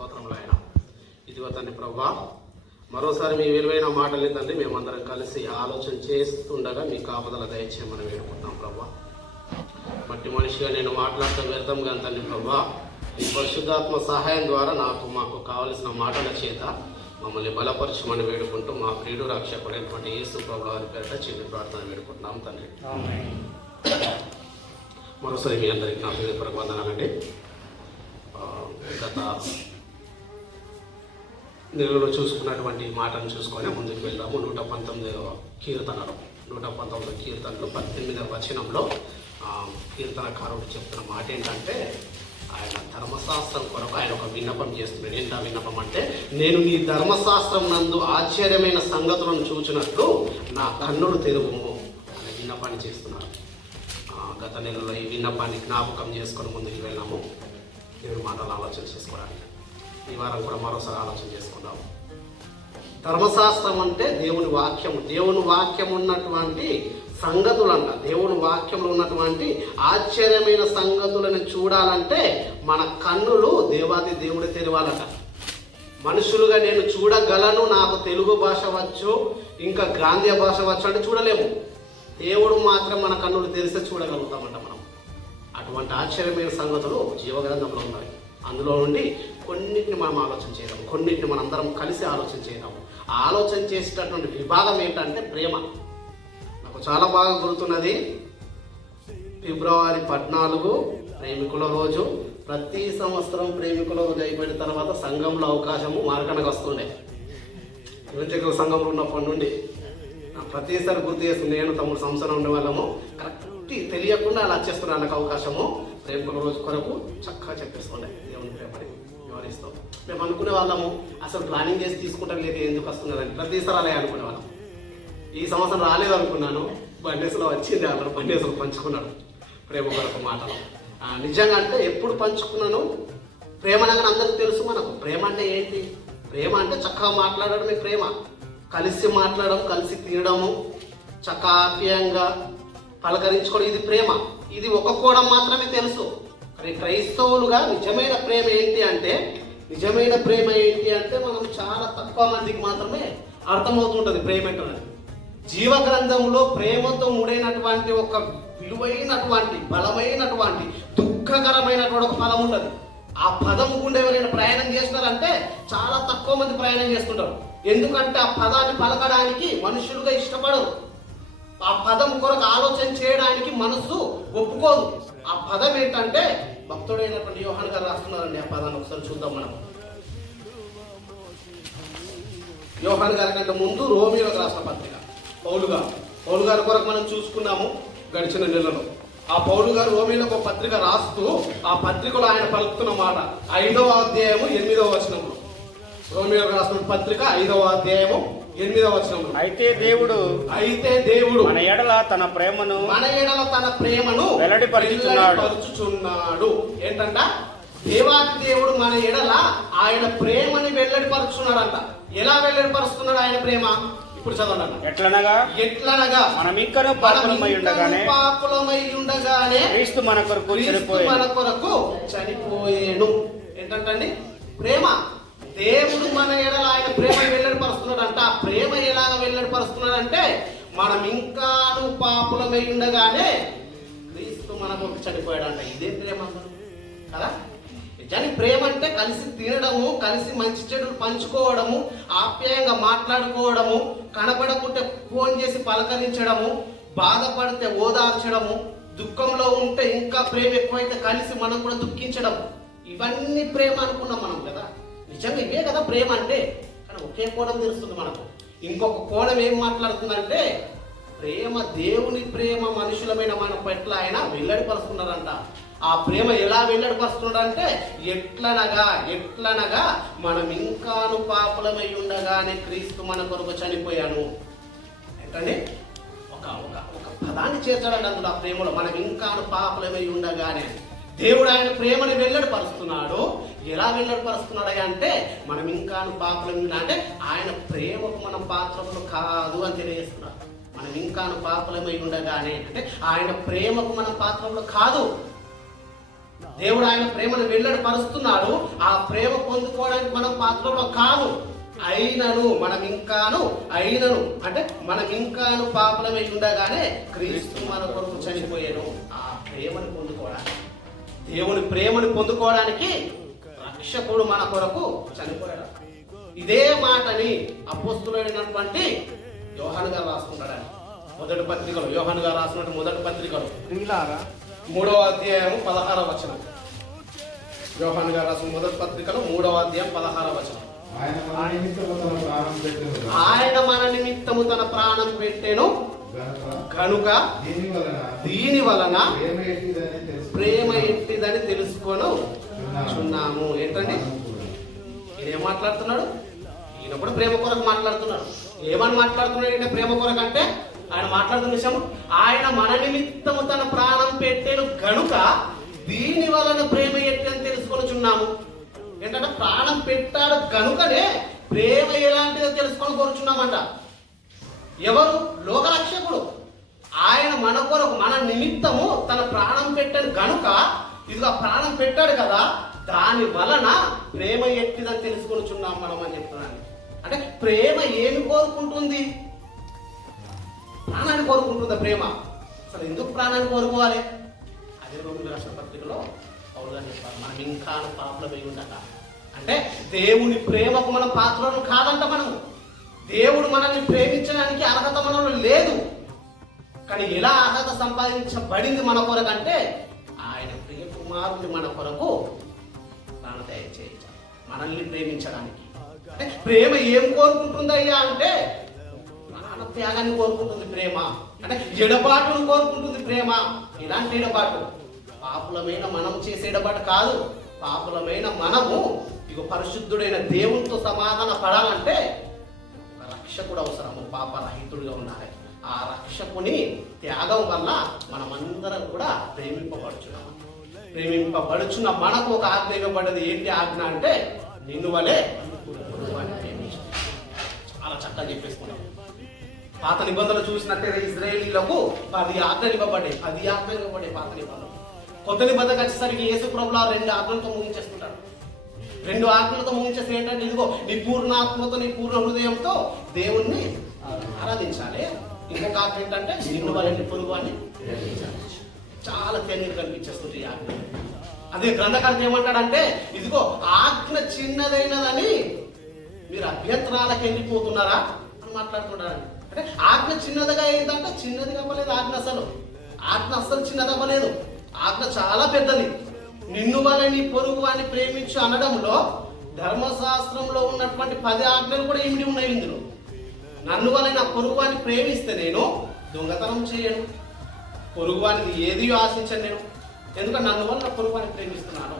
స్తోత్రములు ఆయన. ఇదిగో తండ్రి ప్రభువా, మరోసారి మీ విలువైన మాటల్ని తండ్రి మేమందరం కలిసి ఆలోచన చేస్తుండగా మీ కాపుదల దయచేయమని వేడుకుంటాం ప్రభువా. మట్టి మనిషిగా నేను మాట్లాడుతూ వెళ్తాం కానీ తండ్రి ప్రభువా, ఈ పరిశుద్ధాత్మ సహాయం ద్వారా మాకు కావలసిన మాటల చేత మమ్మల్ని బలపరచమని వేడుకుంటూ మా ప్రియుడు రక్షకుడైనటువంటి యేసు ప్రభువు వారి పేరిట చిన్న ప్రార్థన వేడుకుంటున్నాం తండ్రి. మరోసారి మీ అందరికీ నా హృదయపూర్వక వందనాలండి. గత నెలలో చూసుకున్నటువంటి మాటను చూసుకొని ముందుకు వెళ్దాము. 119వ కీర్తనలో 18వ వచనంలో కీర్తనకారుడు చెప్తున్న మాట ఏంటంటే, ఆయన ధర్మశాస్త్రం కొరకు ఆయన ఒక విన్నపం చేస్తున్నాడు. ఏంటి ఆ విన్నపం అంటే, నేను నీ ధర్మశాస్త్రం నందు ఆశ్చర్యమైన సంగతులను చూచినట్లు నా కన్నులు తెరువుము అనే విన్నపాన్ని చేస్తున్నారు. గత నెలలో ఈ విన్నపాన్ని జ్ఞాపకం చేసుకొని ముందుకు వెళ్ళాము. దేవుని మాటలు ఆలోచన చేసుకోవడానికి ఈ వారం కూడా మరోసారి ఆలోచన చేసుకుందాము. ధర్మశాస్త్రం అంటే దేవుని వాక్యము. దేవుని వాక్యం ఉన్నటువంటి సంగతులంట. దేవుని వాక్యంలో ఉన్నటువంటి ఆశ్చర్యమైన సంగతులను చూడాలంటే మన కన్నులు దేవాది దేవుడే తెరవాలట. మనుషులుగా నేను చూడగలను, నాకు తెలుగు భాష వచ్చు, ఇంకా గ్రాంధియ భాష వచ్చు అంటే చూడలేము. దేవుడు మాత్రం మన కన్నులు తెరిస్తే చూడగలుగుతామంట మనం. అటువంటి ఆశ్చర్యమైన సంగతులు జీవగ్రంథంలో ఉన్నాయి. అందులో నుండి కొన్నిటిని మనం ఆలోచన చేద్దాము, కొన్నిటిని మనందరం కలిసి ఆలోచన చేద్దాము. ఆలోచన చేసేటటువంటి విభాగం ఏంటంటే ప్రేమ. నాకు చాలా బాగా గుర్తున్నది, ఫిబ్రవరి 14 ప్రేమికుల రోజు. ప్రతి సంవత్సరం ప్రేమికుల రోజు అయిపోయిన తర్వాత సంఘంలో అవకాశము మార్కనకు వస్తుండే. యువజకుల సంఘంలో ఉన్నప్పటి నుండి ప్రతిసారి గుర్తు చేస్తుంది. నేను తమ్ముడు సంవత్సరం ఉండే వాళ్ళము కరెక్ట్ తెలియకుండా అలా చేస్తున్నాను. నాకు అవకాశము ప్రేమికుల రోజు కొరకు చక్కగా చెప్పేస్తుండే దేవుని ప్రేమని వివరిస్తాం. మేము అనుకునే వాళ్ళము అసలు ప్లానింగ్ చేసి తీసుకుంటాం లేక ఎందుకు వస్తున్నారని ప్రతిసారి అలాగే అనుకునే వాళ్ళం. ఈ సంవత్సరం రాలేదు అనుకున్నాను, బండేసులో వచ్చింది. అందరూ బండేసులు పంచుకున్నాడు ప్రేమ కొరకు మాటలు. నిజంగా అంటే ఎప్పుడు పంచుకున్నాను ప్రేమ అనగానే అందరికీ తెలుసు మనకు. ప్రేమ అంటే ఏంటి? ప్రేమ అంటే చక్కగా మాట్లాడడమే ప్రేమ. కలిసి మాట్లాడడం, కలిసి తినడము, చక్కగా ఆప్యాయంగా పలకరించుకోవడం, ఇది ప్రేమ. ఇది ఒక కోణం మాత్రమే తెలుసు. కానీ క్రైస్తవులుగా నిజమైన ప్రేమ ఏంటి అంటే మనం చాలా తక్కువ మందికి మాత్రమే అర్థమవుతుంటుంది ప్రేమ ఏంటన్నది. జీవ గ్రంథంలో ప్రేమతో ముడైనటువంటి ఒక విలువైనటువంటి బలమైనటువంటి దుఃఖకరమైనటువంటి ఒక పదం ఉంటుంది. ఆ పదం గుండా ఎవరైనా ప్రయాణం చేస్తున్నారంటే చాలా తక్కువ మంది ప్రయాణం చేస్తుంటారు. ఎందుకంటే ఆ పదాన్ని పలకడానికి మనుషులుగా ఇష్టపడరు. ఆ పదం కొరకు ఆలోచన చేయడానికి మనసు ఒప్పుకోదు. ఆ పదం ఏంటంటే భక్తుడైనటువంటి యోహాను గారు రాస్తున్నారండి. ఆ పదాన్ని ఒకసారి చూద్దాం మనం. యోహాను గారి కంటే ముందు రోమియోలకు రాసిన పత్రిక పౌలు గారి కొరకు మనం చూసుకున్నాము గడిచిన నెలలో. ఆ పౌలు గారు రోమియోలకు ఒక పత్రిక రాస్తూ ఆ పత్రికలో ఆయన పలుకుతున్న మాట 5వ అధ్యాయము 8వ వచనంలో. రోమియోలకు రాసిన పత్రిక 5వ అధ్యాయము 8వ వచనంలో, అయితే దేవుడు మన ఎడల తన ప్రేమను వెల్లడిపరుచుచున్నాడు. ఏంటంట? దేవాది దేవుడు మన ఎడల ఆయన ప్రేమని వెల్లడిపరుచున్నాడంట. ఎలా వెల్లడిపరుస్తున్నాడు ఆయన ప్రేమ? ఇప్పుడు చదవండి. ఎట్లనగా మనం ఇంకనూ పాపులమై ఉండగానే క్రీస్తు మన కొరకు చనిపోయేను. ఏంటంటండి? ప్రేమ. దేవుడు మన ఎడల ఆయన ప్రేమను వెల్లడిపరుస్తున్నాడు అంట. ఆ ప్రేమ ఎలాగ వెల్లడిపరుస్తున్నాడంటే మనం ఇంకాను పాపులమై ఉండగానే క్రీస్తు మన కొరకు చనిపోయాడంట. ఇదే ప్రేమ కదా. నిజానికి ప్రేమ అంటే కలిసి తినడము, కలిసి మంచి చెడులు పంచుకోవడము, ఆప్యాయంగా మాట్లాడుకోవడము, కనపడకుంటే ఫోన్ చేసి పలకరించడము, బాధపడితే ఓదార్చడము, దుఃఖంలో ఉంటే ఇంకా ప్రేమ ఎక్కువైతే కలిసి మనం కూడా దుఃఖించడం, ఇవన్నీ ప్రేమ అనుకున్నాం మనం కదా. నిజంగా ఇవే కదా ప్రేమ అంటే. కానీ ఒకే కోణం తెలుస్తుంది మనకు. ఇంకొక కోణం ఏం మాట్లాడుతుందంటే ప్రేమ, దేవుని ప్రేమ మనుషులమైన మన పట్ల ఆయన వెల్లడిపరుస్తున్నారంట. ఆ ప్రేమ ఎలా వెల్లడిపరుస్తున్నాడంటే ఎట్లనగా మనం ఇంకాను పాపులమై ఉండగానే క్రీస్తు మన కొరకు చనిపోయాను. ఏంటంటే ఒక పదాన్ని చేర్చాడండి అందులో. ఆ ప్రేమలో మనం ఇంకాను పాపులమై ఉండగానే దేవుడు ఆయన ప్రేమని వెల్లడిపరుస్తున్నాడు. ఎలా వెల్లడిపరుస్తున్నాడు అంటే మనం ఇంకాను పాపులమై అంటే ఆయన ప్రేమకు మనం పాత్రములు కాదు అని తెలియజేస్తున్నాడు. మనం ఇంకాను పాపులమై ఉండగానే అంటే ఆయన ప్రేమకు మనం పాత్రములు కాదు. దేవుడు ఆయన ప్రేమను వెల్లడి పరుస్తున్నాడు. ఆ ప్రేమ పొందుకోవడానికి మనం పాత్రలో కాదు. అయినను అంటే మనం ఇంకాను పాపలమై ఉండగానే క్రీస్తు మన కొరకు చనిపోయాను. ఆ ప్రేమను పొందుకోవడానికి, దేవుని ప్రేమను పొందుకోవడానికి రక్షకుడు మన కొరకు చనిపోయాడు. ఇదే మాటని అపోస్తులైనటువంటి యోహాను గారు రాసుకుంటాడని మొదటి పత్రికలో, యోహాను గారు రాసినటువంటి మొదటి పత్రికలో 3వ అధ్యాయం 16వ వచనం. యోహాను గారు రాసిన మొదటి పత్రికలో 3వ అధ్యాయం 16వ వచనం. ఆయన మన నిమిత్తము తన ప్రాణం పెట్టెను కనుక దీని వలన ప్రేమ ఎట్టిదని తెలుసుకొనుచున్నాము. ఏంటండి ఈయన మాట్లాడుతున్నాడు? ఈయన కూడా ప్రేమ కొరకు మాట్లాడుతున్నాడు. ఏమని మాట్లాడుతున్నాడు ఈయన ప్రేమ కొరకు అంటే? ఆయన మాట్లాడుతున్న విషయం, ఆయన మన నిమిత్తము తన ప్రాణం పెట్టెను కనుక దీని వలన ప్రేమ ఎట్లని తెలుసుకొనుచున్నాము. ఏంటంటే ప్రాణం పెట్టాడు కనుకనే ప్రేమ ఎలాంటిదో తెలుసుకొని కోరుచున్నామంట. ఎవరు? లోకరక్షకుడు. ఆయన మన కొరకు మన నిమిత్తము తన ప్రాణం పెట్టాడు కనుక, ఇదిగా ప్రాణం పెట్టాడు కదా, దాని వలన ప్రేమ ఎట్టిదని తెలుసుకొనుచున్నాం మనం అని చెప్తున్నాను. అంటే ప్రేమ ఏమి కోరుకుంటుంది? ప్రాణాన్ని కోరుకుంటుందా ప్రేమ? అసలు ఎందుకు ప్రాణాన్ని కోరుకోవాలి? అదే రోమిల రాష్ట్ర పత్రికలో పౌలు గారు చెప్పారు, మనం ఇంకా పాపలమై ఉండక. అంటే దేవుని ప్రేమకు మనం పాత్రలు కాదంట. మనము దేవుడు మనల్ని ప్రేమించడానికి అర్హత మనలో లేదు. కానీ ఎలా అర్హత సంపాదించబడింది మన కొరకు అంటే, ఆయన ప్రియ కుమారుని మన కొరకు ప్రాణత్యాగం చేయించాలి మనల్ని ప్రేమించడానికి. అంటే ప్రేమ ఏం కోరుకుంటుందయ్యా అంటే త్యాగాన్ని కోరుకుంటుంది ప్రేమ. అంటే ఎడబాటును కోరుకుంటుంది ప్రేమ. ఇలాంటి ఎడబాటు పాపులమైన మనం చేసే ఎడబాటు కాదు. పాపులమైన మనము ఇక పరిశుద్ధుడైన దేవునితో సమాధాన పడాలంటే రక్షకుడు అవసరము. పాపరహితుడిగా ఉండాలి. ఆ రక్షకుని త్యాగం వల్ల మనమందరం కూడా ప్రేమింపబడుచున్న మనకు ఒక ఆజ్ఞ ఇవ్వబడ్డది. ఏంటి ఆజ్ఞ అంటే, నిన్ను వలె ప్రేమించు. చాలా చక్కగా చెప్పేసుకున్నాం. పాత నిబంధనలు చూసినట్టయితే ఇజ్రాయేలీలకు 10 ఆజ్ఞలు ఇవ్వబడ్డాయి. 10 ఆజ్ఞలు ఇవ్వబడ్డాయి పాత నిబంధనలు. కొత్త నిబంధన వచ్చేసరికి యేసు ప్రభువులు 2 ఆజ్ఞలతో ముగించేస్తుంటాడు. 2 ఆజ్ఞలతో ముగించేస్తే ఏంటంటే, ఇదిగో నీ పూర్ణాత్మతో నీ పూర్ణ హృదయంతో దేవుణ్ణి ఆరాధించాలి. ఇంకొక ఆజ్ఞ ఏంటంటే, నిన్ను వలె నీ పొరుగు అని ప్రేమించాలి. చాలా తేలిక కనిపించేస్తుంది ఈ ఆజ్ఞ. అదే గ్రంథకర్త ఏమంటాడంటే, ఇదిగో ఆజ్ఞ చిన్నదైనదని మీరు అభ్యంతరాలకు వెళ్ళిపోతున్నారా అని మాట్లాడుతున్నాడు. అంటే ఆజ్ఞ చిన్నదిగా ఏంటంటే, చిన్నది అవ్వలేదు ఆజ్ఞ. ఆజ్ఞ అస్సలు చిన్నది అవ్వలేదు. ఆజ్ఞ చాలా పెద్దది. నిన్ను వలె నీ పొరుగు అని ప్రేమించు అనడంలో ధర్మశాస్త్రంలో ఉన్నటువంటి 10 ఆజ్ఞలు కూడా ఇమిడి ఉన్నాయి ఇందులో. నన్ను వలె నా పొరుగు అని ప్రేమిస్తే నేను దొంగతనం చేయను, పొరుగు అనేది ఏది ఆశించను నేను. ఎందుకంటే నన్ను వల్ల నా పొరుగు అని ప్రేమిస్తున్నాను.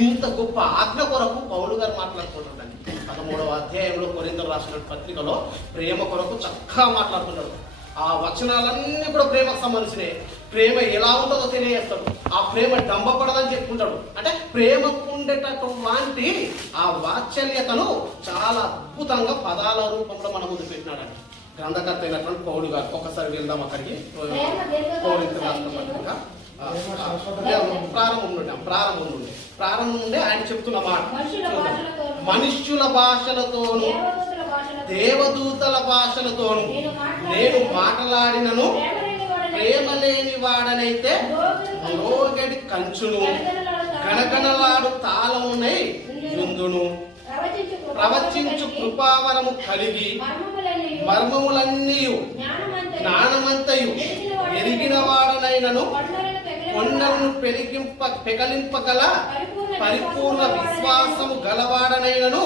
ఇంత గొప్ప ఆజ్ఞ కొరకు పౌలు గారు మాట్లాడుకుంటుందండి. 13వ అధ్యాయంలో కొరింథీయులకు రాసిన పత్రికలో ప్రేమ కొరకు చక్కగా మాట్లాడుతున్నాడు. ఆ వచనాలన్నీ కూడా ప్రేమకు సంబంధించినవి. ప్రేమ ఎలా ఉంటుందో తెలియజేస్తాడు. ఆ ప్రేమ డంబపడదని చెప్పుకుంటాడు. అంటే ప్రేమకు ఉండేటటువంటి ఆ వాత్సల్యతను చాలా అద్భుతంగా పదాల రూపంలో మన ముందు పెట్టినాడండి గ్రంథకర్త అయినటువంటి పౌలు గారు. ఒకసారి వెళ్దాం అక్కడికి. కొరింథీయులకు రాసిన పత్రిక ప్రారంభం నుండి ఆయన చెప్తున్న మాట, మనుష్యుల భాషలతోను దేవదూతల భాషలతోను నేను మాట్లాడినను ప్రేమ లేని వాడనైతే రోగడి కంచును గణగణలాడు తాళమునై యుందును. ప్రవచించు కృపావరము కలిగి మర్మములన్నీ జ్ఞానమంతయు ఎరిగిన వాడనైనను కొండలను పెకలింపగల పరిపూర్ణ విశ్వాసము గలవాడనైనను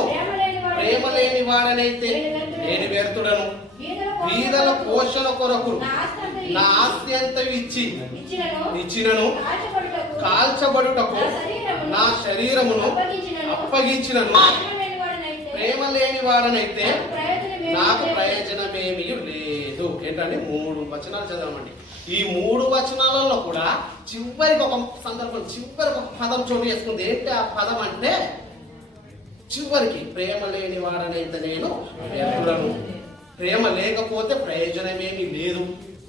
ప్రేమ లేని వాడనైతే నేను వ్యర్థుడను. బీదల పోషణ కొరకు నా ఆస్తి అంతయు ఇచ్చినను, కాల్చబడుటకు నా శరీరమును అప్పగించినను ప్రేమ లేని వాడనైతే నాకు ప్రయోజనమేమీ లేదు. ఏంటంటే 3 వచనాలు చదవమండి. ఈ 3 వచనాలలో కూడా చివరికి ఒక సందర్భం, చివరికి ఒక పదం చోటు చేసుకుంది. ఏంటి ఆ పదం అంటే, చివరికి ప్రేమ లేని వాడనైతే నేను వ్యర్థుడను, ప్రేమ లేకపోతే ప్రయోజనమేమీ లేదు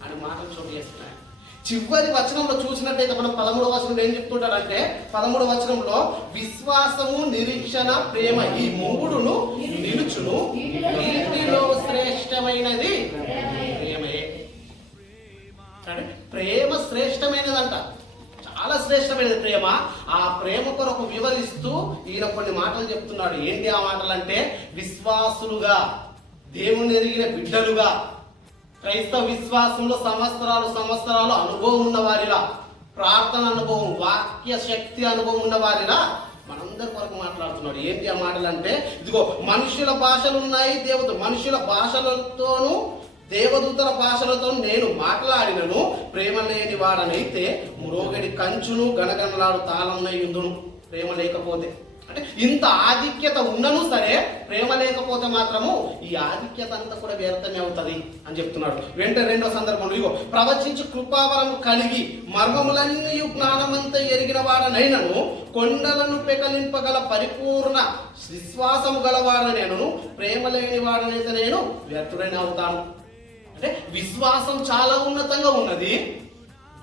అని మాటలు చోటు చేస్తున్నాయి. చివరి వచనంలో చూసినట్టయితే మనం 13వ వచనంలో ఏం చెప్తుంటారంటే 13వ వచనంలో విశ్వాసము, నిరీక్షణ, ప్రేమ ఈ మూడును నిలుచును, వీటిలో శ్రేష్టమైనది ప్రేమే. ప్రేమ శ్రేష్టమైనదంట, చాలా శ్రేష్టమైనది ప్రేమ. ఆ ప్రేమ కొరకు వివరిస్తూ ఈయన కొన్ని మాటలు చెప్తున్నాడు. ఏంటి ఆ మాటలు అంటే, విశ్వాసులుగా, దేవుని ఎరిగిన బిడ్డలుగా, క్రైస్తవ విశ్వాసంలో సంవత్సరాలు అనుభవం ఉన్న వారిలా, ప్రార్థన అనుభవం, వాక్య శక్తి అనుభవం ఉన్న వారిలా మనందరి కొరకు మాట్లాడుతున్నాడు. ఏంటి ఆ మాటలు అంటే, ఇదిగో మనుషుల భాషలు ఉన్నాయి, మనుషుల భాషలతోనూ దేవదూతల భాషలతో నేను మాట్లాడినను, ప్రేమ లేని వాడనైతే మ్రోగడి కంచును గణగణలాడు తాళన్నయుందును. ప్రేమ లేకపోతే అంటే ఇంత ఆధిక్యత ఉన్నను సరే ప్రేమ లేకపోతే మాత్రము ఈ ఆధిక్యత అంతా కూడా వ్యర్థమే అవుతుంది అని చెప్తున్నాడు. వెంటనే రెండో సందర్భంలో ఇగో ప్రవచించి కృపావరం కలిగి మర్మములన్నీ జ్ఞానమంతా ఎరిగిన వాడనైనను, కొండలను పెకలింపగల పరిపూర్ణ విశ్వాసము గలవాడనైనను, ప్రేమ లేని వాడనైతే నేను వ్యర్థుడైన అవుతాను. అంటే విశ్వాసం చాలా ఉన్నతంగా ఉన్నది,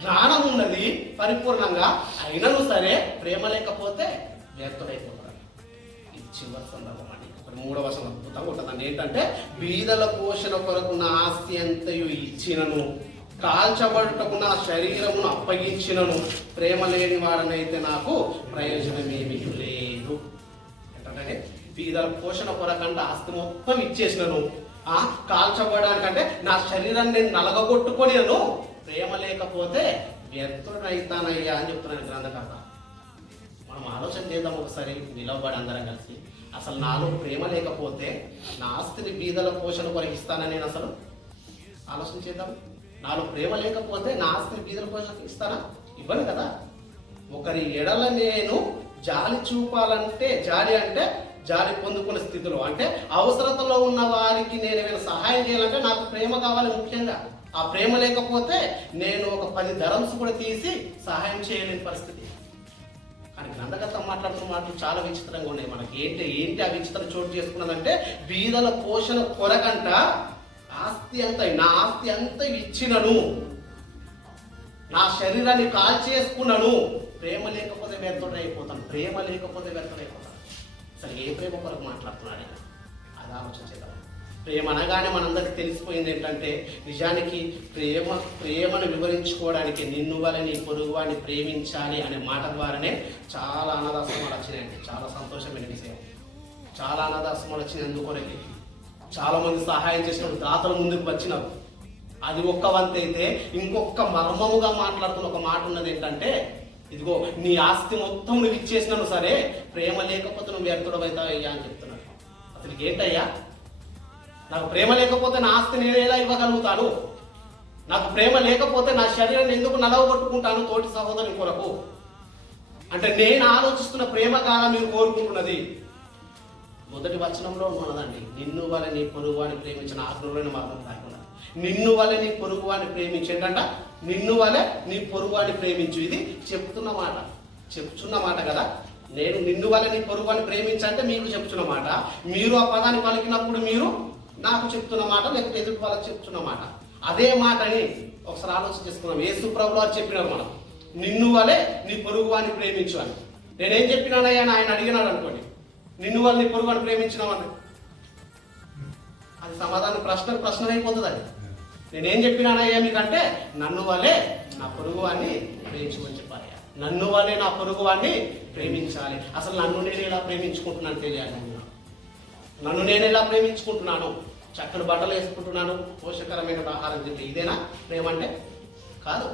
జ్ఞానం ఉన్నది పరిపూర్ణంగా, అయినను సరే ప్రేమ లేకపోతే వ్యర్థుడైపోతాడు. ఇది చివరి సందర్భం అండి. మూడవ వచనం అద్భుతంగా ఉంటుందండి. ఏంటంటే, బీదల పోషణ కొరకు నా ఆస్తి అంతయు ఇచ్చినను, కాల్చబడుటకు నా శరీరమును అప్పగించినను, ప్రేమ లేని వాడనైతే నాకు ప్రయోజనమేమీ లేదు. ఏంటంటే బీదల పోషణ కొరకంటే ఆస్తి మొత్తం ఇచ్చేసినను, కాల్చబడానికంటే నా శరీరాన్ని నేను నలగొట్టుకొనిను, ప్రేమ లేకపోతే వ్యర్థుడైతానయ్యా అని చెప్తున్నాను గ్రంథకర్త. మనం ఆలోచన చేద్దాం ఒకసారి, నిలవబడి అందరం కలిసి. అసలు నాలో ప్రేమ లేకపోతే నా ఆస్తిని బీదల పోషణ కొరకు ఇస్తానని నేను అసలు ఆలోచన చేద్దాం. నాలో ప్రేమ లేకపోతే నా ఆస్తిని బీదల పోషణకు ఇస్తానా? ఇవ్వను కదా. ఒకరి ఎడల నేను జాలి చూపాలంటే, జాలి పొందుకునే స్థితిలో, అంటే అవసరతలో ఉన్న వారికి నేను ఏమైనా సహాయం చేయాలంటే నాకు ప్రేమ కావాలి ముఖ్యంగా. ఆ ప్రేమ లేకపోతే నేను ఒక 10 ధరమ్స్ కూడా తీసి సహాయం చేయలేని పరిస్థితి. కానీ గ్రంథకర్త మాట్లాడుతున్న మాటలు చాలా విచిత్రంగా ఉన్నాయి. మనకి ఏంటి ఆ విచిత్రం చోటు చేసుకున్నదంటే, బీదల పోషణ కొరకంట నా ఆస్తి అంతా ఇచ్చినను, నా శరీరాన్ని కాల్చేసుకున్నాను, ప్రేమ లేకపోతే వ్యర్థుడైపోతాను. ప్రేమ లేకపోతే వ్యర్థుడైపోతాను. అసలు ఏ ప్రేమ కొరకు మాట్లాడుతున్నాడు అది ఆలోచించేద్దాం. ప్రేమ అనగానే మనందరికీ తెలిసిపోయింది ఏంటంటే, నిజానికి ప్రేమను వివరించుకోవడానికి నిన్ను వలె నీ పొరుగు వాడిని ప్రేమించాలి అనే మాట ద్వారానే చాలా అనాథాశ్రమాలు వచ్చినాయండి. చాలా సంతోషమైన విషయం. చాలా అనాథాశ్రమాలు వచ్చినాయి. అందుకొరకే చాలా మంది సహాయం చేసినప్పుడు దాతల ముందుకు వచ్చినారు. అది ఒక్క వంతు అయితే, ఇంకొక మర్మముగా మాట్లాడుతున్న ఒక మాట ఉన్నది ఏంటంటే, ఇదిగో నీ ఆస్తి మొత్తం నువ్వు ఇచ్చేసినాను సరే ప్రేమ లేకపోతే నువ్వు వ్యర్థుడవుతావయ్యా అని చెప్తున్నాడు. అసలు ఏంటయ్యా, నాకు ప్రేమ లేకపోతే నా ఆస్తి నేను ఎలా ఇవ్వగలుగుతాను? నాకు ప్రేమ లేకపోతే నా శరీరాన్ని ఎందుకు నలవగొట్టుకుంటాను తోటి సహోదరుని కొరకు? అంటే నేను ఆలోచిస్తున్న ప్రేమ కాదా మీరు కోరుకుంటున్నది? మొదటి వచనంలో ఉన్నదండి, నిన్ను వలె నీ పొరుగువాడిని ప్రేమించిన ఆజ్ఞలోని మర్మం కాకుండా, నిన్ను వలె నీ పొరుగువాడిని ప్రేమించు. ఏంటంట, నిన్ను వలె నీ పొరుగువాడిని ప్రేమించు. ఇది చెప్తున్న మాట కదా. నేను నిన్ను వలె నీ పొరుగువాడిని ప్రేమించంటే మీకు చెప్తున్న మాట. మీరు ఆ పదాన్ని పలికినప్పుడు మీరు నాకు చెప్తున్న మాట, లేకపోతే ఎదుటి వాళ్ళకి చెప్తున్న మాట. అదే మాటని ఒకసారి ఆలోచన చేసుకున్నాం. యేసు ప్రభువు వారు చెప్పినారు, మనం నిన్ను వలె నీ పొరుగువాడిని ప్రేమించు అని. నేనేం చెప్పినానయ్యా అని ఆయన అడిగినాడు అనుకోండి, నిన్ను వల్ల నీ పొరుగువాడిని ప్రేమించినామని, అది సమాధానం ప్రశ్న అయిపోతుంది. అది నేనేం చెప్పినానయ్యా మీకంటే, నన్ను వలె నా పొరుగువాడిని ప్రేమించమని చెప్పాలి. నన్ను వలె నా పొరుగువాడిని ప్రేమించాలి. అసలు నన్ను నేను ఎలా ప్రేమించుకుంటున్నాను తెలియాలి. నన్ను నేను ఎలా ప్రేమించుకుంటున్నాను? చక్కని బట్టలు వేసుకుంటున్నాను, పోషకరమైన ఆహారం తింటే ఇదేనా ప్రేమ అంటే? కాదు.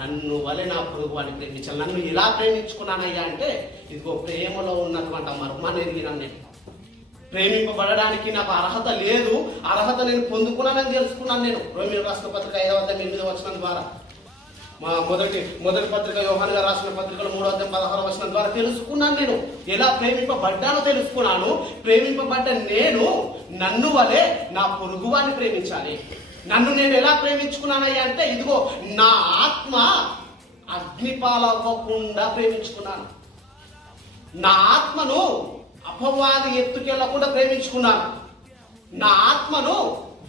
నన్ను వలె నా పొరుగువాడిని ప్రేమించాలి. నన్ను ఎలా ప్రేమించుకున్నానయ్యా అంటే, ఇదిగో ప్రేమలో ఉన్నటువంటి మర్మాన్ని ఎరిగినాను. నేను ప్రేమింపబడడానికి నాకు అర్హత లేదు, అర్హత నేను పొందుకున్నానని తెలుసుకున్నాను. నేను రోమియోకు రాసిన పత్రిక 5:8 వచనం ద్వారా, మా మొదటి పత్రిక యోహాను గారు రాసిన పత్రికలో 3:16 వచనం ద్వారా తెలుసుకున్నాను. నేను ఎలా ప్రేమింపబడ్డానో తెలుసుకున్నాను. ప్రేమింపబడ్డ నేను నన్ను వలె నా పొరుగువాడిని ప్రేమించాలి. నన్ను నేను ఎలా ప్రేమించుకున్నానయ్యా అంటే, ఇదిగో నా ఆత్మ అగ్నిపాలవ్వకుండా ప్రేమించుకున్నాను. నా ఆత్మను అపవాది ఎత్తుకెళ్లకుండా ప్రేమించుకున్నాను. నా ఆత్మను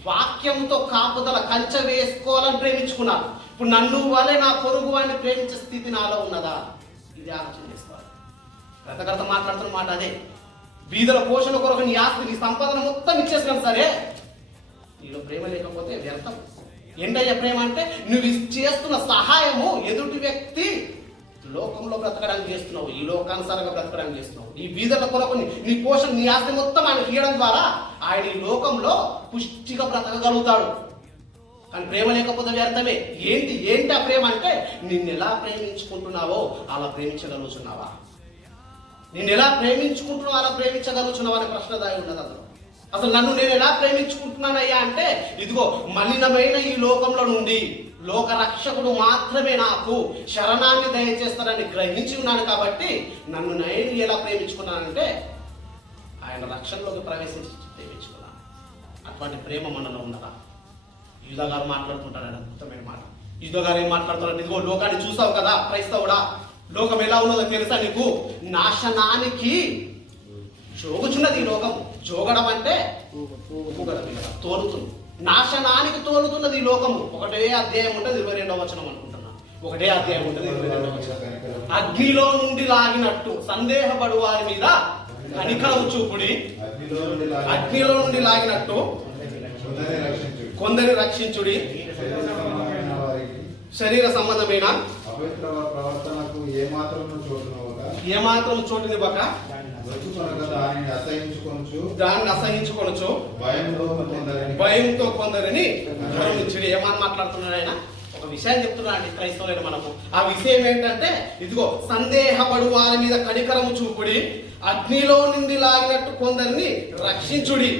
వాక్యంతో కాపుదల కంచె వేసుకోవాలని ప్రేమించుకున్నాను. ఇప్పుడు నన్ను వలె నా పొరుగు వాడిని ప్రేమించే స్థితి నాలో ఉన్నదా? ఇది ఆలోచన చేసుకోవాలి. గత మాట్లాడుతున్న మాట అదే. బీదల పోషణ కొరకు నీ ఆస్తి, నీ సంపాదన మొత్తం ఇచ్చేసినాం సరే, నీలో ప్రేమ లేకపోతే వ్యర్థం. ఏంటయ్యా ప్రేమ అంటే? నువ్వు చేస్తున్న సహాయము ఎదుటి వ్యక్తి లోకంలో బ్రతకడానికి చేస్తున్నావు, ఈ లోకానుసారంగా బ్రతకడానికి చేస్తున్నావు. ఈ బీదల కొరకు నీ పోషణ, నీ ఆస్తి మొత్తం ఆయన ఇవ్వడం ద్వారా ఆయన ఈ లోకంలో పుష్టిగా బ్రతకగలుగుతాడు. కానీ ప్రేమ లేకపోతే వ్యర్థమే. ఏంటి ఆ ప్రేమ అంటే? నిన్ను ఎలా ప్రేమించుకుంటున్నావో అలా ప్రేమించగలుగుతున్నావా? నిన్ను ఎలా ప్రేమించుకుంటున్నావు అలా ప్రేమించగలుగుతున్నావా అనే ప్రశ్న దాగి ఉన్నది అందులో. అసలు నన్ను నేను ఎలా ప్రేమించుకుంటున్నానయ్యా అంటే, ఇదిగో మలినమైన ఈ లోకంలో నుండి లోక రక్షకుడు మాత్రమే నాకు శరణాన్ని దయచేస్తానని గ్రహించి ఉన్నాను. కాబట్టి నన్ను నేను ఎలా ప్రేమించుకున్నానంటే ఆయన రక్షణలోకి ప్రవేశించి ప్రేమించుకున్నాను. అటువంటి ప్రేమ మనలో ఉన్నదా? యూదా గారు మాట్లాడుతుంటారు అద్భుతమైన మాట. యూదా గారు ఏం మాట్లాడుతున్నారు? ఇదిగో లోకాన్ని చూసావు కదా క్రైస్తవుడా, లోకం ఎలా ఉన్నదో తెలుసా నీకు? నాశనానికి జోగుచున్నది ఈ లోకం. జోగడం అంటే తోలుతుంది, నాశనానికి తోలుతున్నది ఈ లోకము. ఒకటే అధ్యాయం ఉంటుంది 22వ వచనం అనుకుంటున్నాను. ఒకటే అధ్యాయం ఉంటుంది 22వ వచనం. అగ్నిలో నుండి లాగినట్టు సందేహపడు వారి మీద కనికరము చూపుడి, అగ్నిలో నుండి లాగినట్టు కొందరిని రక్షించుడి, శరీర సంబంధమైన ఏమాత్రం చోటునివ్వక దాన్ని అసహించుకొనొచ్చు, భయంతో కొందరిని కరుణించుడి. ఏమని మాట్లాడుతున్నాడు ఆయన? ఒక విషయం చెప్తున్నాడు అండి క్రైస్తవులైన మనకు. ఆ విషయం ఏంటంటే, ఇదిగో సందేహపడు వారి మీద కనికరము చూపుడి, అగ్నిలో నుండి లాగినట్టు కొందరిని రక్షించుడి.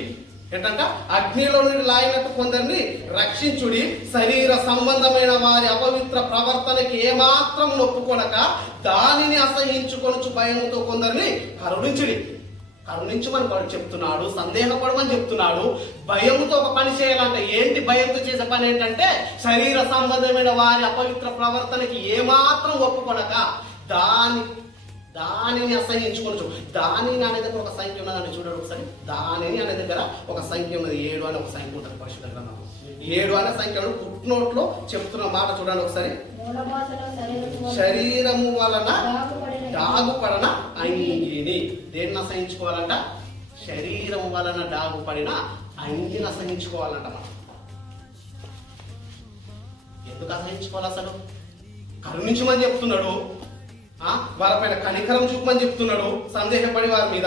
ఏంటంట? అగ్నిలో నుండి లాగినట్టు కొందరిని రక్షించుడి, శరీర సంబంధమైన వారి అపవిత్ర ప్రవర్తనకి ఏమాత్రం నొప్పుకొనక దానిని అసహించుకొనొచ్చు, భయంతో కొందరిని కరుణించుడి. కరుణించమని వాడు చెప్తున్నాడు, సందేహపడమని చెప్తున్నాడు. భయంతో ఒక పని చేయాలంటే ఏంటి? భయంతో చేసే పని ఏంటంటే శరీర సంబంధమైన వారి అపవిత్ర ప్రవర్తనకి ఏమాత్రం ఒప్పుకొనక దానిని అసహించుకోవచ్చు. దానిని అనే దగ్గర ఒక సంఖ్య ఉన్నదని చూడండి ఒకసారి. దానిని అనే దగ్గర ఒక సంఖ్య ఉన్నది, 7 అనే ఒక సంఖ్య ఉంటుంది పరిశుద్ధ గ్రంథంలో. 7 అనే సంఖ్యను పుట్టినోట్లో చెప్తున్న మాట చూడండి ఒకసారి. శరీరము వలన డాగుపడిన అంగిని. దేన్ని అసహించుకోవాలంట? శరీరం వలన డాగుపడిన అంగిని అసహించుకోవాలంట. మనం ఎందుకు అసహించుకోవాలి? అసలు కరుణించమని చెప్తున్నాడు, వారిపైన కనికరం చూపమని చెప్తున్నాడు. సందేహపడి వారి మీద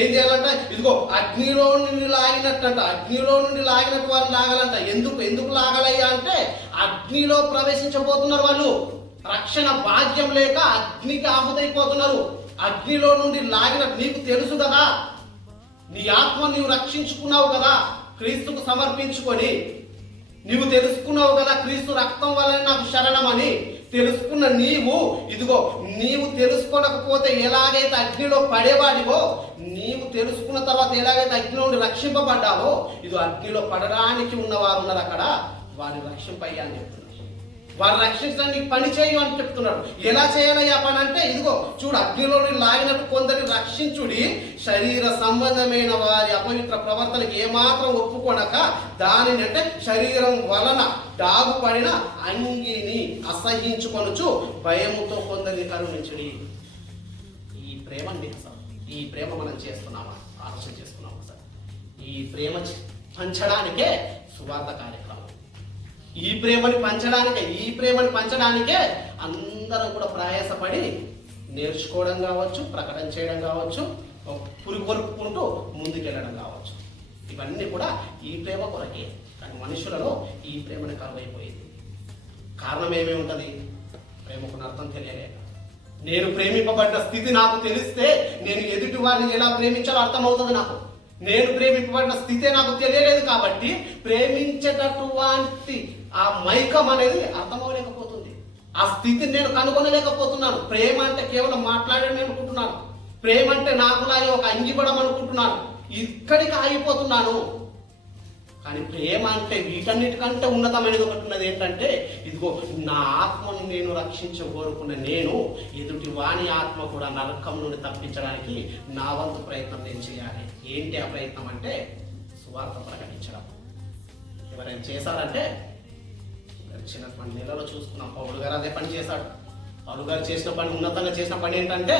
ఏం చేయాలంట? ఇదిగో అగ్నిలో నుండి లాగినట్టంట. అగ్నిలో నుండి లాగినట్టు వారిని లాగాలంట. ఎందుకు లాగాలయ్యా అంటే, అగ్నిలో ప్రవేశించబోతున్నారు వాళ్ళు. రక్షణ భాగ్యం లేక అగ్నికి ఆహుతైపోతున్నారు. అగ్నిలో నుండి లాగినట్టు నీకు తెలుసు కదా, నీ ఆత్మ నీవు రక్షించుకున్నావు కదా క్రీస్తుకు సమర్పించుకొని. నీవు తెలుసుకున్నావు కదా క్రీస్తు రక్తం వలన నాకు శరణమని తెలుసుకున్న నీవు తెలుసుకోకపోతే ఎలాగైతే అగ్నిలో పడేవాడివో, నీవు తెలుసుకున్న తర్వాత ఎలాగైతే అగ్నిలో నుండి రక్షింపబడ్డావో, ఇది అగ్నిలో పడడానికి ఉన్నవారు ఉన్నారు అక్కడ, వారిని రక్షింపయ్యా అని చెప్తున్నారు. వారిని రక్షించడానికి పని చేయు అని చెప్తున్నాడు. ఎలా చేయాలయ్యా పని అంటే, ఇదిగో చూడు, అగ్నిలో లాగినట్టు కొందరిని రక్షించుడి, శరీర సంబంధమైన వారి అపవిత్ర ప్రవర్తనకి ఏమాత్రం ఒప్పుకొనక దానిని అంటే శరీరం వలన డాగుపడిన అంగిని అసహించుకొనుచు భయముతో కొందరిని కరుణించుడి. ఈ ప్రేమ అసలు ఈ ప్రేమ మనం చేస్తున్నామా? ఆలోచన చేసుకున్నామా సార్? ఈ ప్రేమ పంచడానికే సువార్త కార్యక్రమం. ఈ ప్రేమని పంచడానికే అందరం కూడా ప్రయాసపడి నేర్చుకోవడం కావచ్చు, ప్రకటన చేయడం కావచ్చు, పురుగొరుపుకుంటూ ముందుకెళ్ళడం కావచ్చు. ఇవన్నీ కూడా ఈ ప్రేమ కొరకే. కానీ మనుషులలో ఈ ప్రేమని కరువైపోయింది. కారణం ఏమేమి ఉంటుంది? ప్రేమకు అర్థం తెలియలేక. నేను ప్రేమింపబడ్డ స్థితి నాకు తెలిస్తే నేను ఎదుటి వారిని ఎలా ప్రేమించాలో అర్థమవుతుంది నాకు. నేను ప్రేమింపబడిన స్థితే నాకు తెలియలేదు కాబట్టి ప్రేమించేటటువంటి ఆ మైకం అనేది అర్థమవలేకపోతుంది. ఆ స్థితిని నేను కనుగొనలేకపోతున్నాను. ప్రేమ అంటే కేవలం మాట్లాడడం అనుకుంటున్నాను. ప్రేమ అంటే నాకులాగే ఒక అంగిపడం అనుకుంటున్నాను. ఇక్కడికి ఆగిపోతున్నాను. కానీ ప్రేమ అంటే వీటన్నిటికంటే ఉన్నతమైనది ఒకటి ఉన్నది. ఏంటంటే, ఇదిగో నా ఆత్మను నేను కోరుకున్న నేను ఎదుటి వాణి ఆత్మ కూడా నరకం నుండి తప్పించడానికి నా వంతు ప్రయత్నం నేను చేయాలి. ఏంటి ఆ ప్రయత్నం అంటే, సువార్త ప్రకటించడం. ఎవరైనా చేశారంటే గడిచినటువంటి నెలలో చూసుకున్నాం. పౌలు గారు అదే పని చేశాడు. పౌలు గారు చేసిన పని, ఉన్నతంగా చేసిన పని ఏంటంటే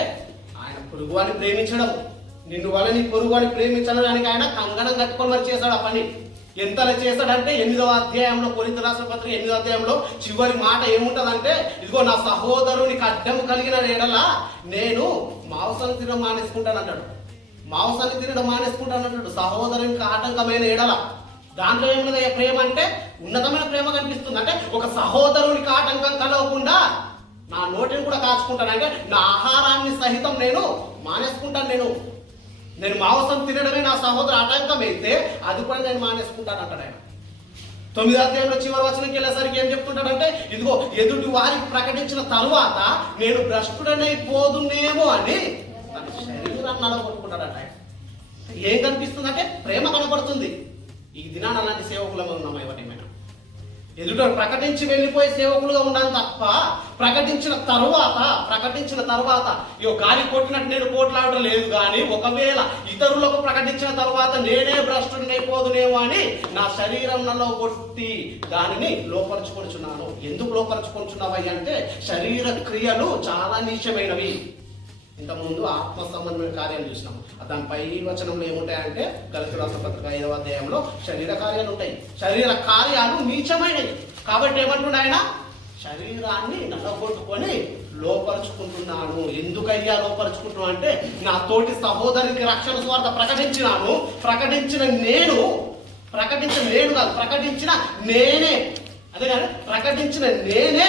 ఆయన పొరుగువాన్ని ప్రేమించడం. నిన్ను వల్ల నీ పొరుగువాన్ని ప్రేమించడానికి ఆయన కంగణం కట్టుకొని మరి చేశాడు ఆ పని. ఎంతలా చేశాడంటే 8వ అధ్యాయంలో, కొరింథీ రాసిన పత్రిక 8వ అధ్యాయంలో చివరి మాట ఏముంటదంటే, ఇదిగో నా సహోదరునికి అడ్డం కలిగిన ఎడల నేను మాంసాన్ని తినడం మానేసుకుంటాను అంటాడు. మాంసాన్ని తినడం మానేసుకుంటాను అంటాడు. సహోదరునికి ఆటంకమైన ఎడల దాంట్లో ఏమున్నది ప్రేమ అంటే ఉన్నతమైన ప్రేమ కనిపిస్తుంది. అంటే ఒక సహోదరునికి ఆటంకం కలగకుండా నా నోటిని కూడా కాచుకుంటాను, అంటే నా ఆహారాన్ని సహితం నేను మానేసుకుంటాను. నేను మాంసం తినడమే నా సహోదరు ఆటంకం అయితే అది కూడా నేను మానేసుకుంటాను అంటాడు ఆయన. 9వ అధ్యాయంలో చివరి వచనంకి వెళ్ళేసరికి ఏం చెప్తుంటాడంటే, ఇదిగో ఎదుటి వారికి ప్రకటించిన తరువాత నేను భ్రష్టుడనైపోదునేమో అని తన శరీరాన్ని నలగొట్టుకుంటాడట ఆయన. ఏం కనిపిస్తుందంటే ప్రేమ కనపడుతుంది. ఈ దినాన్ని అలాంటి సేవకులుగా ఉన్నాం. ఎవరిమైనా ఎదుట ప్రకటించి వెళ్ళిపోయే సేవకులుగా ఉండాలి తప్ప ప్రకటించిన తరువాత ఇగో గాలి కొట్టినట్టు నేను పోట్లాడడం లేదు. కానీ ఒకవేళ ఇతరులకు ప్రకటించిన తరువాత నేనే భ్రష్టుడైపోదునేమో అని నా శరీరంలో కొట్టి దానిని లోపరుచుకొనిచున్నాను. ఎందుకు లోపరుచుకొనిచున్నావయ్య అంటే శరీర క్రియలు చాలా నీచమైనవి. ఇంతకుముందు ఆత్మ సంబంధమైన కార్యాలు చూసినాం. దాని పై వచనంలో ఏముంటాయంటే గలతీ రాసిన పత్రిక 5వ అధ్యాయంలో శరీర కార్యాలు ఉంటాయి. శరీర కార్యాలు నీచమైనవి. కాబట్టి ఏమంటున్నా ఆయన, శరీరాన్ని నల్లగొట్టుకొని లోపరుచుకుంటున్నాను. ఎందుకయ్యా లోపరుచుకుంటున్నా అంటే నా తోటి సహోదరికి రక్షణ సువార్త ప్రకటించిన నేనే అదే కానీ ప్రకటించిన నేనే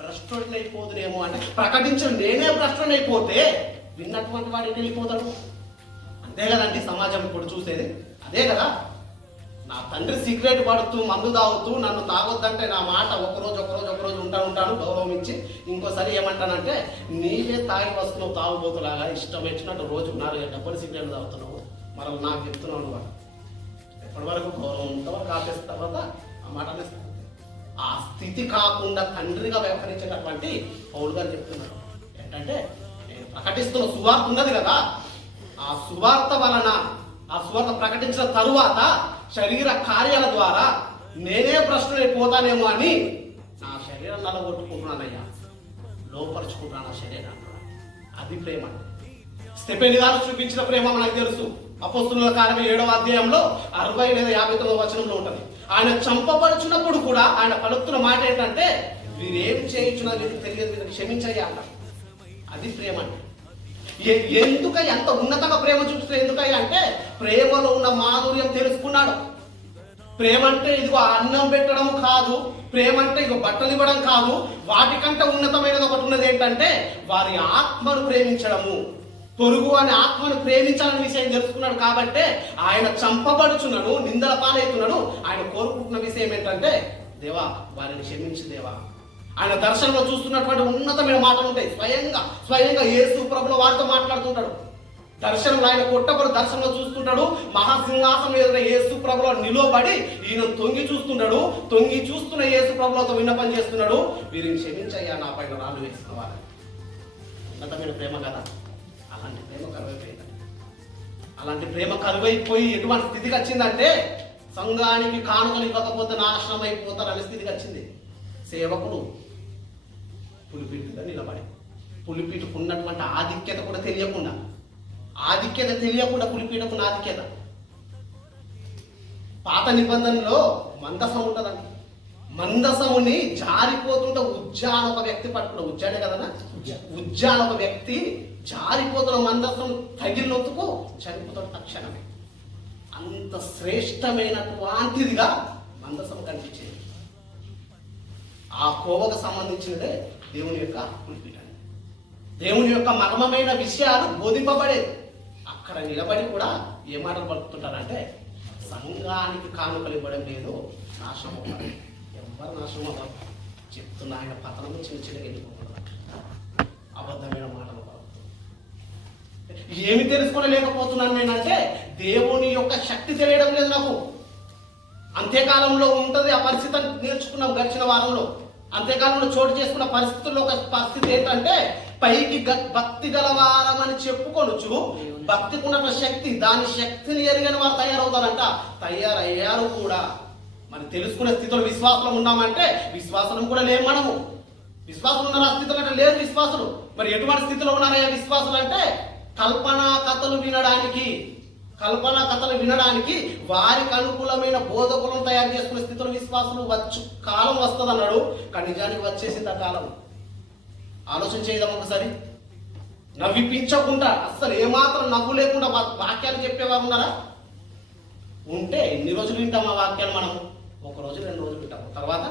భ్రష్టుడైపోదునేమో అంటే ప్రకటించిన నేనే భ్రష్టుడైపోతే విన్నటువంటి వాడికి వెళ్ళిపోతాడు. అంతే కదండి సమాజం ఇప్పుడు చూసేది అదే కదా. నా తండ్రి సిగరెట్ పడుతూ మందు తాగుతూ నన్ను తాగొద్దంటే నా మాట ఒకరోజు ఉంటాను గౌరవం ఇచ్చి, ఇంకోసారి ఏమంటానంటే నీవే తాగి వస్తున్నావు తాగుబోతులాగా ఇష్టం వచ్చినట్టు రోజు 4 డబ్బులు సిగరెట్లు తాగుతున్నావు, మనం నాకు చెప్తున్నావు అనమాట. ఎప్పటి వరకు గౌరవం ఇంతవరకు ఆపేసిన తర్వాత ఆ మాట అనేస్తాను. ఆ స్థితి కాకుండా తండ్రిగా వ్యవహరించేటటువంటి పౌలు గారు చెప్తున్నారు ఏంటంటే, నేను ప్రకటిస్తున్న సువార్త ఉన్నది కదా, ఆ సువార్త ప్రకటించిన తరువాత శరీర కార్యాల ద్వారా నేనే భ్రష్టుడైపోతానేమో అని నా శరీరం నలగొట్టుకుంటున్నానయ్యా, లోపరుచుకుంటున్నాను నా శరీరం. అది ప్రేమ. స్టెఫెను గారు చూపించిన ప్రేమ మనకు తెలుసు. అపోస్తలుల కార్యం 7వ అధ్యాయంలో 60 లేదా 59వ వచనంలో ఉంటుంది. ఆయన చంపబడుచున్నప్పుడు కూడా ఆయన పలుకుతున్న మాట ఏంటంటే, వీరేం చేయించున్నది వీరికి తెలియదు, వీరికి క్షమించయ్యా అంట. అది ప్రేమ అంటే. ఎందుకయ్యా అంత ఉన్నతంగా ప్రేమ చూపిస్తే ఎందుకయ్యా అంటే ప్రేమలో ఉన్న మాధుర్యం తెలుసుకున్నాడు. ప్రేమ అంటే ఇదిగో అన్నం పెట్టడం కాదు, ప్రేమ అంటే ఇదిగో బట్టలు ఇవ్వడం కాదు, వాటికంటే ఉన్నతమైనది ఒకటి ఉన్నది ఏంటంటే వారి ఆత్మను ప్రేమించడము. పొరుగు అని ఆత్మను ప్రేమించాలనే విషయం తెలుసుకున్నాడు. కాబట్టి ఆయన చంపబడుచున్నాడు, నిందల పాలవుతున్నాడు. ఆయన కోరుకుంటున్న విషయం ఏంటంటే, దేవా వారిని క్షమించు దేవా. ఆయన దర్శనంలో చూస్తున్నటువంటి ఉన్నతమైన మాటలు ఉంటాయి. స్వయంగా యేసు ప్రభువుల వారితో మాట్లాడుతుంటాడు. దర్శనంలో ఆయన కొట్టబడి దర్శనంలో చూస్తుంటాడు. మహాసింహాసనం ఎదుట యేసు ప్రభువులో నిలబడి ఈయన తొంగి చూస్తున్న యేసు ప్రభువులతో విన్నపం చేస్తున్నాడు, వీరిని క్షమించయ్యా, నా పైన రాళ్ళు వేసుకోవాలి. ఉన్నతమైన ప్రేమ కదా. అలాంటి ప్రేమ కరువైపోయి ఎటువంటి స్థితికి వచ్చిందంటే సంఘానికి కానుకలు ఇవ్వకపోతే నాశనం అయిపోతారు అనే స్థితికి వచ్చింది. సేవకుడు పులిపీటుగా నిలబడి, పులిపీటుకు ఉన్నటువంటి ఆధిక్యత కూడా తెలియకుండా పులిపీటకున్న ఆధిక్యత. పాత నిబంధనలో మందసం ఉంటుందండి. మందసముని జారిపోతుంటే ఉజ్జాన ఒక వ్యక్తి పట్టుకున్న ఉజ్జానే కదన్నా, ఉజ్జాన ఒక వ్యక్తి జారిపోతున్న మందసం తగిలినందుకు చనిపోతాడు తక్షణమే. అంత శ్రేష్టమైనటువంటిదిగా మందసం కనిపించేది. ఆ కోవకు సంబంధించినదే దేవుని యొక్క పులిపీఠం. దేవుని యొక్క మర్మమైన విషయాలు బోధింపబడేది. అక్కడ నిలబడి కూడా ఏ మాటలు పలుకుతుంటారంటే, సంఘానికి కానుకలు ఇవ్వడం లేదు, నాశనం అవ్వాలి. ఎవరు నాశనం అవ్వాలి చెప్తున్న ఆయన పతనము చిన్నగా వెళ్ళిపోతున్నారు. అబద్ధమైన మాటలు ఏమి తెలుసుకోలేకపోతున్నాను నేనంటే, దేవుని యొక్క శక్తి తెలియడం లేదు నాకు. అంత్యకాలంలో ఉంటుంది ఆ పరిస్థితి నేర్చుకున్నాం గడిచిన వారంలో. అంత్యకాలంలో చోటు చేసుకున్న పరిస్థితుల్లో ఒక పరిస్థితి ఏంటంటే, పైకి భక్తి గలవారమని చెప్పుకొనొచ్చు, భక్తికి ఉన్న శక్తి, దాని శక్తిని ఎరిగిన వారు తయారవుతారంట. తయారయ్యారు కూడా. మరి తెలుసుకునే స్థితిలో విశ్వాసంలో ఉన్నామంటే విశ్వాసం కూడా లేము మనము. విశ్వాసం ఉన్న స్థితిలో అంటే లేదు విశ్వాసులు. మరి ఎటువంటి స్థితిలో ఉన్నారయ్యా విశ్వాసులు అంటే కల్పనా కథలు వినడానికి వారికి అనుకూలమైన బోధకులను తయారు చేసుకునే స్థితిలో విశ్వాసులు కాలం వస్తుంది అన్నాడు. కానీ నిజానికి వచ్చేసింది ఆ కాలం. ఆలోచన చేయదాం ఒకసారి. నవ్విపించకుండా అస్సలు ఏమాత్రం నవ్వు లేకుండా వాక్యాలు చెప్పేవారు ఉన్నారా? ఉంటే ఎన్ని రోజులు వింటాం ఆ వాక్యాలు మనం? 1 రోజు 2 రోజులు వింటాము. తర్వాత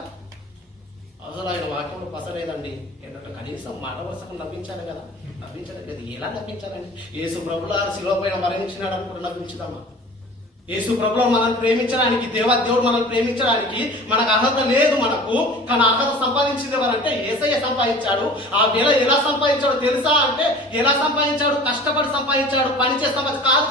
అసలు ఆయన వాక్యంలో పసలేదండి ఏంటంటే కనీసం మాట వరుసకు నవ్వించాలి కదా. ఎలా నవ్వించాలండి? యేసు ప్రభుల శిలువ పైన మరణించినాడు అనుకుంటే నవ్వించుదామా? యేసు ప్రభులో మనల్ని ప్రేమించడానికి, దేవుడు మనల్ని ప్రేమించడానికి మనకు అర్హత లేదు మనకు. కానీ అర్హత సంపాదించింది ఎవరంటే యేసయ్య సంపాదించాడు. ఆ వేళ ఎలా సంపాదించాడు తెలుసా అంటే, ఎలా సంపాదించాడు? కష్టపడి సంపాదించాడు, పని చేస్తాం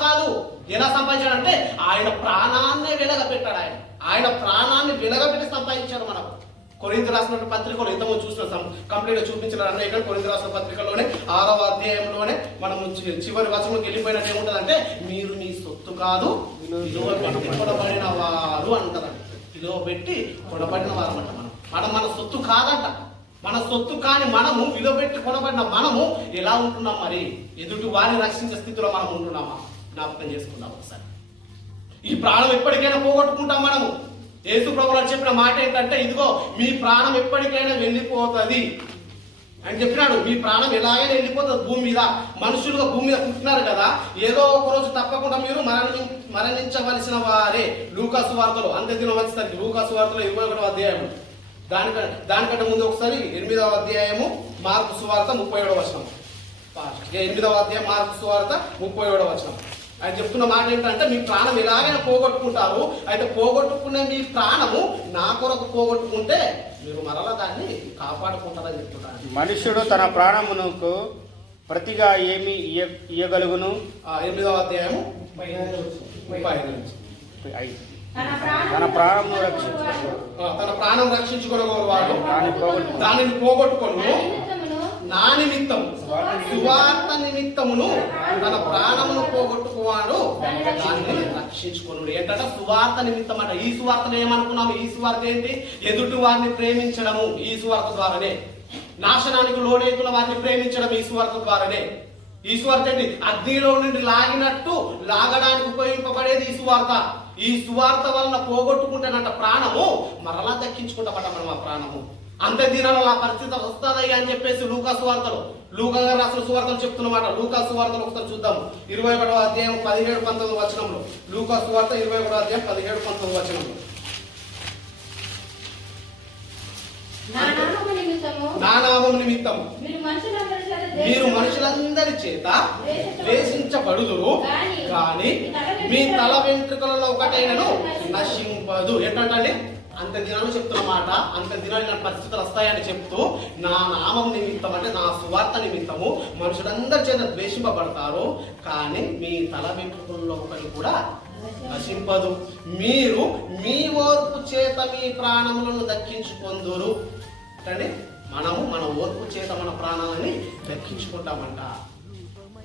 కాదు. ఎలా సంపాదించాడు అంటే ఆయన ప్రాణాన్ని వెలగపెట్టాడు. ఆయన ప్రాణాన్ని వెలగపెట్టి సంపాదించాడు మనకు. కొరింథీ రాసిన పత్రికలో ఇంతకుముందు చూసిన కంప్లీట్గా చూపించిన అనేక కొరింథీ రాసిన పత్రికలోనే 6వ అధ్యాయంలోనే మనం చివరి వచనంలోకి వెళ్ళిపోయినట్టు ఏముంటుందంటే, మీరు మీ సొత్తు కాదు విలువ పెట్టి కొనబడిన వారు అంటారండి. విలువ పెట్టి కొనబడిన వారు అంట. మనం మన సొత్తు కాదంట. మన సొత్తు కాని మనము, విలువ పెట్టి కొనబడిన మనము ఎలా ఉంటున్నాం? మరి ఎదుటి వారిని రక్షించే స్థితిలో మనం ఉంటున్నామా? జ్ఞాపకం చేసుకుందాం ఒకసారి. ఈ ప్రాణం ఎప్పటికైనా పోగొట్టుకుంటాం మనము. యేసు ప్రభువు చెప్పిన మాట ఏంటంటే, ఇదిగో మీ ప్రాణం ఎప్పటికైనా వెళ్ళిపోతుంది అని చెప్పినాడు. మీ ప్రాణం ఎలాగైనా వెళ్ళిపోతుంది భూమి మీద. మనుషులుగా భూమి మీద పుట్టినారు కదా, ఏదో ఒక రోజు తప్పకుండా మీరు మరణించవలసిన వారే. లూకా సువార్తలో అంత్యదినం వచ్చేసరికి లూకా సువార్తలో 21వ అధ్యాయం, దానికంటే ముందు ఒకసారి 8వ అధ్యాయము మార్కు సువార్త 37వ వచనం. 8వ అధ్యాయం మార్కు సువార్త 37వ వచనం. ఆయన చెప్తున్న మాట ఏంటంటే, మీ ప్రాణం ఎలాగైనా పోగొట్టుకుంటారు. అయితే పోగొట్టుకునే మీ ప్రాణము నా కొరకు పోగొట్టుకుంటే మీరు మరలా దాన్ని కాపాడుకుంటారని చెప్తున్నారు. మనుష్యుడు తన ప్రాణమునకు ప్రతిగా ఏమి ఇయ్యగలుగును? 8వ అధ్యాయము 35 నుంచి. తన ప్రాణం రక్షించుకోగలవాడు దానిని పోగొట్టుకొను నా నిమిత్తం సువార్త నిమిత్తమును తన ప్రాణమును పోగొట్టుకువాడు దాన్ని రక్షించుకున్నాడు. ఏంటంటే సువార్త నిమిత్తం అంట. ఈ సువార్తను ఏమనుకున్నాము? ఈ సువార్త ఏంటి? ఎదుటి వారిని ప్రేమించడము ఈ సువార్త ద్వారానే. నాశనానికి లోనైతున్న వారిని ప్రేమించడం ఈ సువార్త ద్వారానే. ఈ సువార్త ఏంటి? అగ్నిలో నుండి లాగినట్టు లాగడానికి ఉపయోగింపబడేది ఈ సువార్త. ఈ సువార్త వలన పోగొట్టుకుంటానంట ప్రాణము, మరలా దక్కించుకుంటామట మనం ఆ ప్రాణము. అంత దినాలలో ఆ పరిస్థితి వస్తుందయ్యా అని చెప్పేసి లూకా సువార్తలో, లూకా గారు రాసిన సువార్తలు చెప్తున్నమాట. లూకా సువార్తలు ఒకసారి చూద్దాము. 21వ అధ్యాయం 17-19 వచనంలో. లూకా సువార్త 21వ అధ్యాయం 17-19 వచనంలో. నా నామము నిమిత్తము మీరు మనుషులందరి చేత ద్వేషించబడుదురు, కానీ మీ తల వెంట్రుకలలో ఒకటైనను నశింపదు. ఏంటంటే అంత దినాలు చెప్తున్నమాట. అంత దినాలు పరిస్థితులు వస్తాయని చెప్తూ, నా నామం నిమిత్తం అంటే నా సువార్త నిమిత్తము మనుషులందరి చేత ద్వేషింపబడతారు, కానీ మీ తల వెంట్రుకలలో ఒకటి కూడా నశింపదు. మీరు మీ ఓర్పు చేత మీ ప్రాణములను దక్కించుకొందురు. అంటే మనము మన ఓర్పు చేత మన ప్రాణాలని దక్కించుకుంటామంట.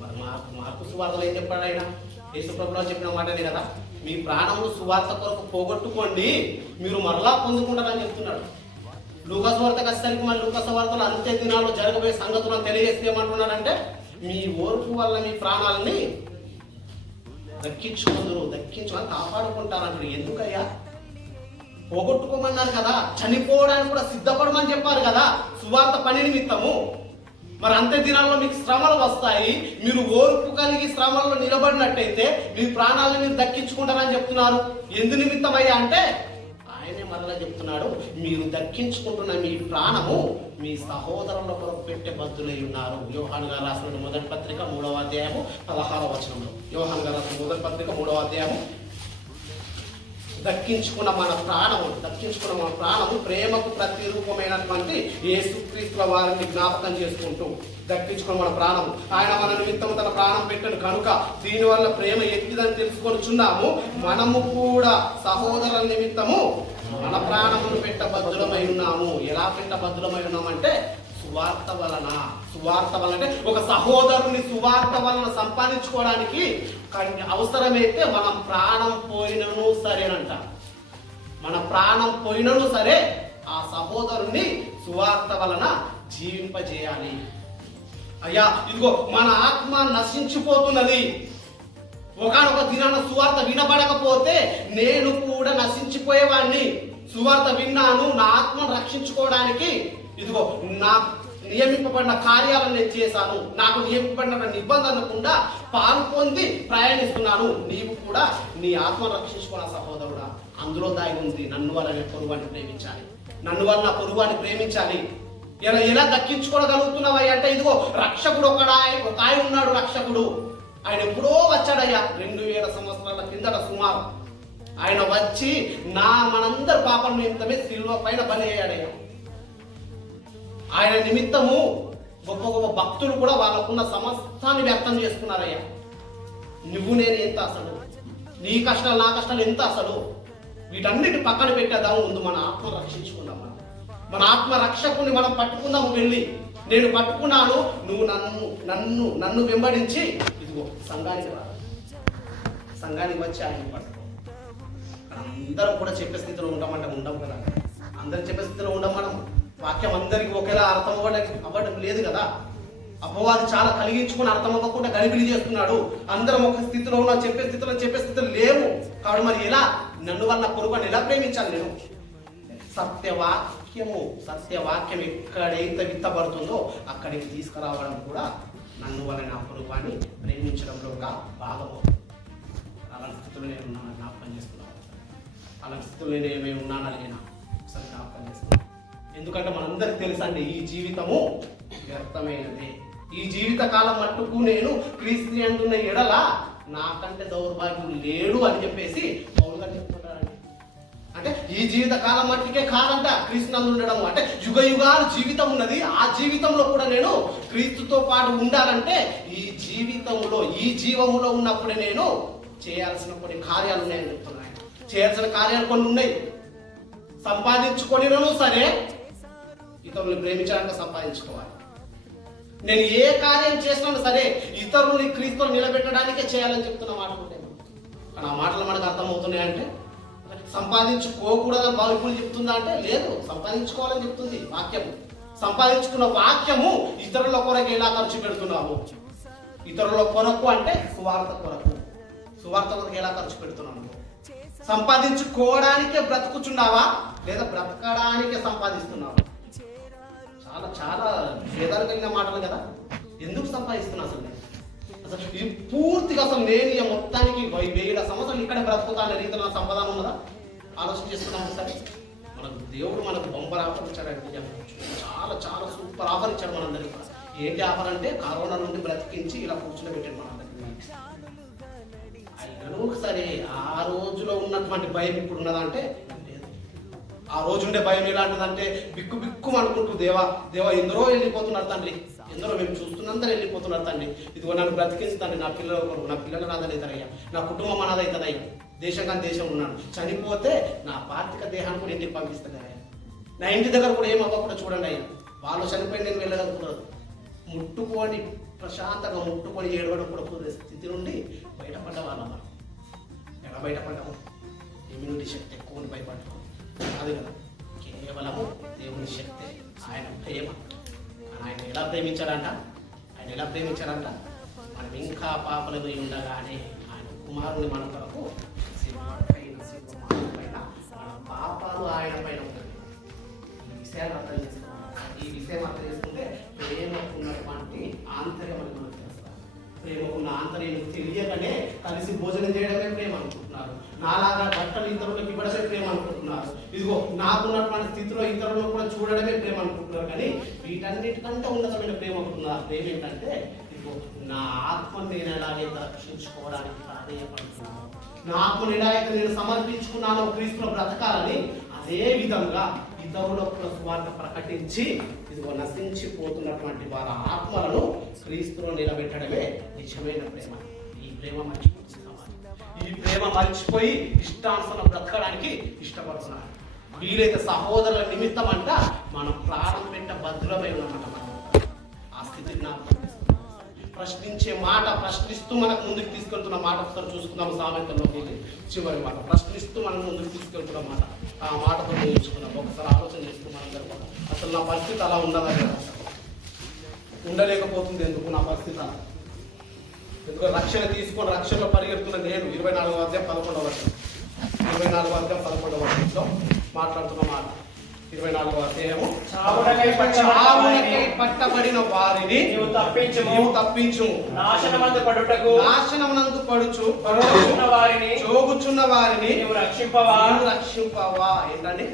మరి మార్కు సువార్తలో ఏం చెప్పాడు ఆయన? యేసు ప్రభువు చెప్పిన మాటనే కదా, మీ ప్రాణములు సువార్త కొరకు పోగొట్టుకోండి, మీరు మరలా పొందుకుంటారని చెప్తున్నాడు. లూకా సువార్తకు వచ్చేసరికి మన లూకా సువార్తలో అంత్య దినాల్లో జరగబోయే సంగతులను తెలియజేస్తే ఏమంటున్నాడంటే, మీ ఓర్పు వల్ల మీ ప్రాణాలని దక్కించుకొని కాపాడుకుంటారంటారు. ఎందుకయ్యా? పోగొట్టుకోమన్నారు కదా, చనిపోవడానికి కూడా సిద్ధపడమని చెప్పారు కదా సువార్త పని నిమిత్తము. మరి అంత్య దినాల్లో మీకు శ్రమలు వస్తాయి, మీరు ఓర్పు కలిగి శ్రమల్లో నిలబడినట్టయితే మీ ప్రాణాలను మీరు దక్కించుకుంటారని చెప్తున్నారు. ఎందు నిమిత్తమయ్యా అంటే ఆయనే మరలా చెప్తున్నాడు, మీరు దక్కించుకుంటున్న మీ ప్రాణము మీ సహోదరుల కొరకు పెట్టే బద్దులై ఉన్నారు. యోహాను గారు రాసిన మొదటి పత్రిక 3వ అధ్యాయము 16వ వచనంలో. యోహాను గారు రాసిన మొదటి పత్రిక 3వ అధ్యాయము. దక్కించుకున్న మన ప్రాణము ప్రేమకు ప్రతిరూపమైనటువంటి యేసుక్రీస్తుల వారిని జ్ఞాపకం చేసుకుంటూ దక్కించుకున్న మన ప్రాణము. ఆయన మన నిమిత్తం తన ప్రాణం పెట్టాడు కనుక దీనివల్ల ప్రేమ ఎక్కిదని తెలుసుకొనిచున్నాము. మనము కూడా సహోదరుల నిమిత్తము మన ప్రాణమును పెట్టబద్దులమై ఉన్నాము. ఎలా పెట్టబద్దులమై ఉన్నామంటే సువార్త వలన అంటే ఒక సహోదరుని సువార్త వలన సంపాదించుకోవడానికి అవసరమైతే మనం ప్రాణం పోయినను సరేనంట. మన ప్రాణం పోయినను సరే ఆ సహోదరుని సువార్త వలన జీవింపజేయాలి. అయ్యా ఇదిగో మన ఆత్మ నశించిపోతున్నది. ఒకనొక దినాన సువార్త వినబడకపోతే నేను కూడా నశించిపోయేవాడిని. సువార్త విన్నాను, నా ఆత్మను రక్షించుకోవడానికి ఇదిగో నా నియమింపబడిన కార్యాలను నేను చేశాను. నాకు నియమింపబడిన నిబంధనకుండా పాలు పొంది ప్రయాణిస్తున్నాను. నీవు కూడా నీ ఆత్మను రక్షించుకున్న సహోదరుడా, అందులో దాగి ఉంది నన్ను వలన పొరుగువాన్ని ప్రేమించాలి, నన్ను వలన పొరుగువాన్ని ప్రేమించాలి. ఎలా దక్కించుకోగలుగుతున్నావా అంటే ఇదిగో రక్షకుడు ఒక ఆయన ఉన్నాడు. రక్షకుడు ఆయన ఎప్పుడో వచ్చాడయ్యా, 2000 సంవత్సరాల కిందట సుమారు. ఆయన వచ్చి మనందరి పాపం నిమిత్తమే సిలువ పైన బలి అయ్యాడయ్యా. ఆయన నిమిత్తము గొప్ప గొప్ప భక్తులు కూడా వాళ్ళకున్న సమస్తాన్ని వ్యక్తం చేసుకున్నారయ్యా. నువ్వు నేను ఎంత అసలు, నీ కష్టాలు నా కష్టాలు ఎంత అసలు, వీటన్నిటి పక్కన పెట్టేద్దాము. ముందు మన ఆత్మ రక్షించుకుందాం. మన ఆత్మ రక్షకుని మనం పట్టుకుందాము. వెళ్ళి నేను పట్టుకున్నాను, నువ్వు నన్ను వెంబడించి ఇదిగో సంఘానికి రా, సంఘానికి వచ్చి ఆయన పట్టుకో. అందరం కూడా చెప్పే స్థితిలో ఉంటామంటే ఉండం కదా. అందరం చెప్పే స్థితిలో ఉండం. మనం వాక్యం అందరికీ ఒకేలా అర్థం అవ్వడం లేదు కదా. అపవాది చాలా కలిగించుకుని అర్థం అవ్వకుండా గలిబిలి చేస్తున్నాడు. అందరం ఒక స్థితిలో ఉన్న చెప్పే స్థితిలో లేవు. కాబట్టి మరి ఎలా నన్ను వల్ల పొరుగుని ఎలా ప్రేమించాలి నేను? సత్యవాక్యం ఎక్కడైతే విత్తబడుతుందో అక్కడికి తీసుకురావడం కూడా నన్ను వల్ల నా పొరుగుని ప్రేమించడంలో ఒక భాగము. అలాంటి స్థితిలో నేను ఉన్నానని జ్ఞాపకం చేసుకున్నాను. అలాంటి స్థితిలో నేను ఏమేమి ఉన్నానని నేను ఒకసారి జ్ఞాపకం చేసుకున్నాను. ఎందుకంటే మనందరికి తెలుసండి, ఈ జీవితము వ్యర్థమైనది. ఈ జీవిత కాలం మట్టుకు నేను క్రీస్తు అంటున్న ఎడల నాకంటే దౌర్భాగ్యం లేడు అని చెప్పేసి పౌలు గారు చెప్తున్నారండి. అంటే ఈ జీవిత కాలం మట్టుకే కాదంట క్రీస్తునందు ఉండడం. అంటే యుగ యుగాలు జీవితం ఉన్నది. ఆ జీవితంలో కూడా నేను క్రీస్తుతో పాటు ఉండాలంటే ఈ జీవములో ఉన్నప్పుడే నేను చేయాల్సిన కొన్ని కార్యాలు ఉన్నాయని చెప్తున్నాను. చేయాల్సిన కార్యాలు కొన్ని ఉన్నాయి. సంపాదించుకొనినను సరే ఇతరులను ప్రేమించడానికి సంపాదించుకోవాలి. నేను ఏ కార్యం చేసినా సరే ఇతరులని క్రీస్తులు నిలబెట్టడానికే చేయాలని చెప్తున్న మాట ఉంటే, కానీ ఆ మాటలు మనకు అర్థమవుతున్నాయంటే సంపాదించుకోకూడదని బైబిల్ చెప్తుందా అంటే లేదు, సంపాదించుకోవాలని చెప్తుంది వాక్యము. సంపాదించుకున్న వాక్యము ఇతరుల కొరకు ఎలా ఖర్చు పెడుతున్నాము? ఇతరుల కొరకు అంటే సువార్త కొరకు ఎలా ఖర్చు పెడుతున్నాము? సంపాదించుకోవడానికే బ్రతుకుచున్నావా లేదా బ్రతకడానికే సంపాదిస్తున్నావా? చాలా చాలా భేదాలు కలిగిన మాటలు కదా. ఎందుకు సంపాదిస్తున్నా అసలు ఇది పూర్తిగా అసలు నేను మొత్తానికి 1000 సంవత్సరాలు ఇక్కడ బ్రతుకుతానే రీతిలో సంపాదన ఉన్నదా? ఆలోచన చేస్తున్నాము. సరే, మనకు దేవుడు మనకు బొమ్మలు ఆఫర్ ఇచ్చాడంటే చాలా చాలా సూపర్ ఆఫర్ ఇచ్చాడు మనందరికీ. ఏంటి ఆఫర్ అంటే కరోనా నుండి బ్రతికించి ఇలా కూర్చుని మనందరికీ. అయినను సరే ఆ రోజులో ఉన్నటువంటి భయం ఇప్పుడు ఉన్నదా అంటే లేదు. ఆ రోజు ఉండే భయం ఎలాంటిదంటే బిక్కు అనుకుంటూ దేవా ఎందరో వెళ్ళిపోతున్నారు తండ్రి, ఎందరో మేము చూస్తున్నంత వెళ్ళిపోతున్నారు తండ్రి. ఇదిగో నన్ను బ్రతికించి తండ్రి, నా పిల్లలు నాదవుతారయ్యా, నా కుటుంబం అనాథవుతుందయ్యా, దేశం కానీ దేశం ఉన్నాను, చనిపోతే నా పార్థిక దేహాన్ని కూడా ఇంటికి పంపిస్తానయ్యా, నా ఇంటి దగ్గర కూడా ఏం అవ్వకుండా చూడండి అయ్యా. వాళ్ళు చనిపోయి నేను వెళ్ళడం కుదరదు. ముట్టుకొని ప్రశాంతంగా ముట్టుకొని ఏడవడం కూడా కుదిరే స్థితి నుండి బయటపడ్డ వాళ్ళం. ఎలా బయటపడ్డాము? ఇమ్యూనిటీ శక్తి ఎక్కువని భయపడ్డాము అది కదా. కేవలము దేవుని శక్తి, ఆయన ప్రేమ. ఆయన ఎలా ప్రేమించారంట మనం ఇంకా పాపలమై ఉండగానే ఆయన కుమారుని మన కొరకు పైన మన పాపాలు ఆయన పైన ఉంటుంది. ఈ విషయాన్ని అర్థం చేసుకుంటే ప్రేమకున్నటువంటి ఆంతర్యం అని మనకు తెలుస్తారు. ప్రేమకున్న ఆంతర్యం తెలియకనే కలిసి భోజనం చేయడమే ప్రేమ అనుకుంటున్నారు. నాలాగా బట్టలు ఇతరులకు ఇవ్వడమే ప్రేమ అనుకుంటున్నారు. ఇదిగో నాకున్నటువంటి స్థితిలో ఇతరులను కూడా చూడడమే ప్రేమ అనుకుంటున్నారు. కానీ వీటన్నిటికంటే ఉన్నతమైన ప్రేమ అనుకుంటున్నారు. ప్రేమ ఏంటంటే ఇదిగో నా ఆత్మను నేను ఎలాగైతే రక్షించుకోవడానికి ప్రాధేయపడుతున్నాను, నా ఆత్మను ఎలాగైతే నేను సమర్పించుకున్నానో క్రీస్తులో బ్రతకాలని, అదే విధంగా ఇతరులకు సువార్త ప్రకటించి ఇదిగో నశించిపోతున్నటువంటి వారి ఆత్మలను క్రీస్తులో నిలబెట్టడమే నిజమైన ప్రేమ. ఈ ప్రేమ మర్చిపోయి ఇష్టానుసారం బ్రతకడానికి ఇష్టపడుతున్నారు. వీలైతే సహోదరుల నిమిత్తం అంట మనం ప్రాణం పెట్ట భద్రమై ఉన్నమాట. ఆ స్థితిని ప్రశ్నించే మాట, ప్రశ్నిస్తూ మనకు ముందుకు తీసుకెళ్తున్న మాట ఒకసారి చూసుకుందాం. సామెతల్లోకి వెళ్ళి చివరి మాట, ప్రశ్నిస్తూ మనం ముందుకు తీసుకెళ్తున్న మాట. ఆ మాటతో నేర్చుకున్నాం. ఒకసారి ఆలోచన చేసుకున్నాం అందరూ కూడా. అసలు నా పరిస్థితి అలా ఉండదా? ఉండలేకపోతుంది. ఎందుకు నా పరిస్థితి అలా? ఎందుకు రక్షణ తీసుకొని రక్షణలో పరిగెడుతున్న నేను 24వ అధ్యాయం 11వ వర్షం 24వ అధ్యాయం 11వ వర్షంలో మాట్లాడుతున్న మాట. 24వ అధ్యాయము, చావునకై పట్టబడిన వారిని నీవు తప్పించు, నాశనమందు పడుచు జోగుచున్న వారిని నీవు రక్షింపవా. ఏంటండి?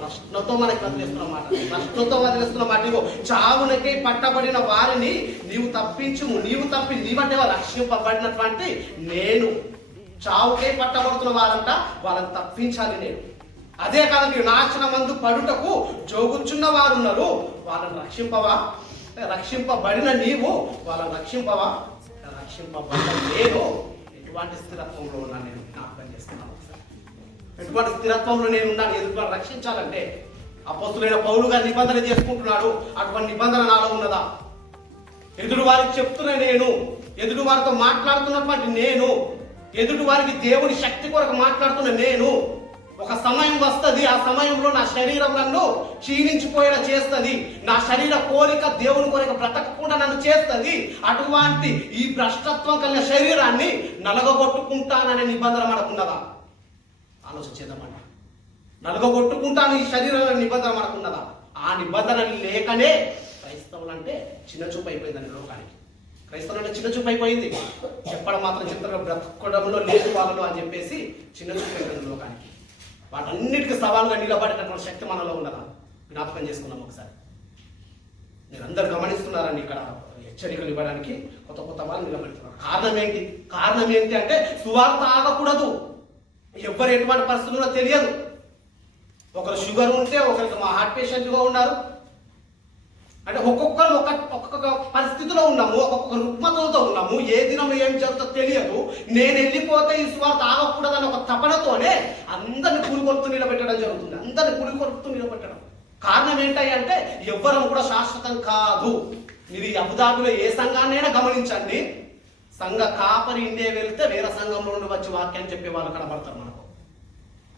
ప్రశ్నతో మనకి వదిలేస్తున్న మాట. ప్రశ్నతో వదిలేస్తున్న మాట. ఇగో చావునకై పట్టబడిన వారిని నీవు తప్పించుము. నీవంటే రక్షింపబడినటువంటి నేను. చావుకై పట్టబడుతున్న వారంట, వాళ్ళని తప్పించాలి నేను. అదే కాదు, నాశనమందు పడుటకు జోగుచున్న వారు ఉన్నారు, వాళ్ళని రక్షింపవా? రక్షింపబడిన నీవు వాళ్ళని రక్షింపవా? రక్షింపబడిన నేను ఎటువంటి స్థిరత్వంలో ఉన్నాను నేను జ్ఞాపకం చేస్తున్నాను. ఎటువంటి స్థిరత్వంలో నేను ఉన్నాను ఎదుటి రక్షించాలంటే? అపోస్తులైన పౌలు గారు నిబంధన చేసుకుంటున్నాడు. అటువంటి నిబంధన నాలో ఉన్నదా? ఎదుటి వారికి చెప్తున్న నేను, ఎదుటి వారితో మాట్లాడుతున్నటువంటి నేను, ఎదుటి వారికి దేవుని శక్తి కొరకు మాట్లాడుతున్న నేను. ఒక సమయం వస్తుంది, ఆ సమయంలో నా శరీరం నన్ను క్షీణించిపోయేలా చేస్తుంది. నా శరీర కోరిక దేవుని కోరిక బ్రతకకుండా నన్ను చేస్తుంది. అటువంటి ఈ భ్రష్టత్వం కలిగిన శరీరాన్ని నలగొట్టుకుంటాననే నిబంధన మనకున్నదా? ఆలోచించేద్దామంట. నలగొట్టుకుంటాను ఈ శరీరాల నిబంధన మనకున్నదా? ఆ నిబంధన లేకనే క్రైస్తవులు అంటే చిన్నచూపు అయిపోయిందండి లోకానికి. క్రైస్తవులు అంటే చిన్నచూపు అయిపోయింది. చెప్పడం మాత్రం చెప్తారు, బ్రతకడంలో లేదు వాళ్ళలో అని చెప్పేసి చిన్నచూపు అయిపోయింది లోకానికి. వాటన్నిటికీ సవాలుగా నిలబడేటటువంటి శక్తి మనలో ఉన్నదా? జ్ఞాపకం చేసుకున్నాం ఒకసారి. మీరు అందరు గమనిస్తున్నారండి. ఇక్కడ హెచ్చరికలు ఇవ్వడానికి కొత్త వాళ్ళు నిలబడుతున్నారు. కారణం ఏంటి అంటే సువార్త ఆగకూడదు. ఎవ్వరు ఎటువంటి పరిస్థితుల్లో తెలియదు. ఒకరు షుగర్ ఉంటే, ఒకరికి మా హార్ట్ పేషెంట్గా ఉన్నారు. అంటే ఒక్కొక్కరు ఒక్కొక్క పరిస్థితిలో ఉన్నాము, ఒక్కొక్క రుగ్మతలతో ఉన్నాము. ఏ దినం ఏం జరుగుతుందో తెలియదు. నేను వెళ్ళిపోతే ఈ స్వార్థ ఆగకూడదని ఒక తపనతోనే అందరిని కూలికొడుతూ నిలబెట్టడం జరుగుతుంది. అందరిని కూలికొడుతూ నిలబెట్టడం కారణం ఏంటంటే అంటే ఎవ్వరం కూడా శాశ్వతం కాదు. మీరు ఈ అబుదాబిలో ఏ సంఘాన్నైనా గమనించండి. సంఘ కాపరి ఇండియా వెళ్తే వేరే సంఘంలో నుండి వచ్చి వాక్యాన్ని చెప్పే వాళ్ళు కనబడతారు మనకు.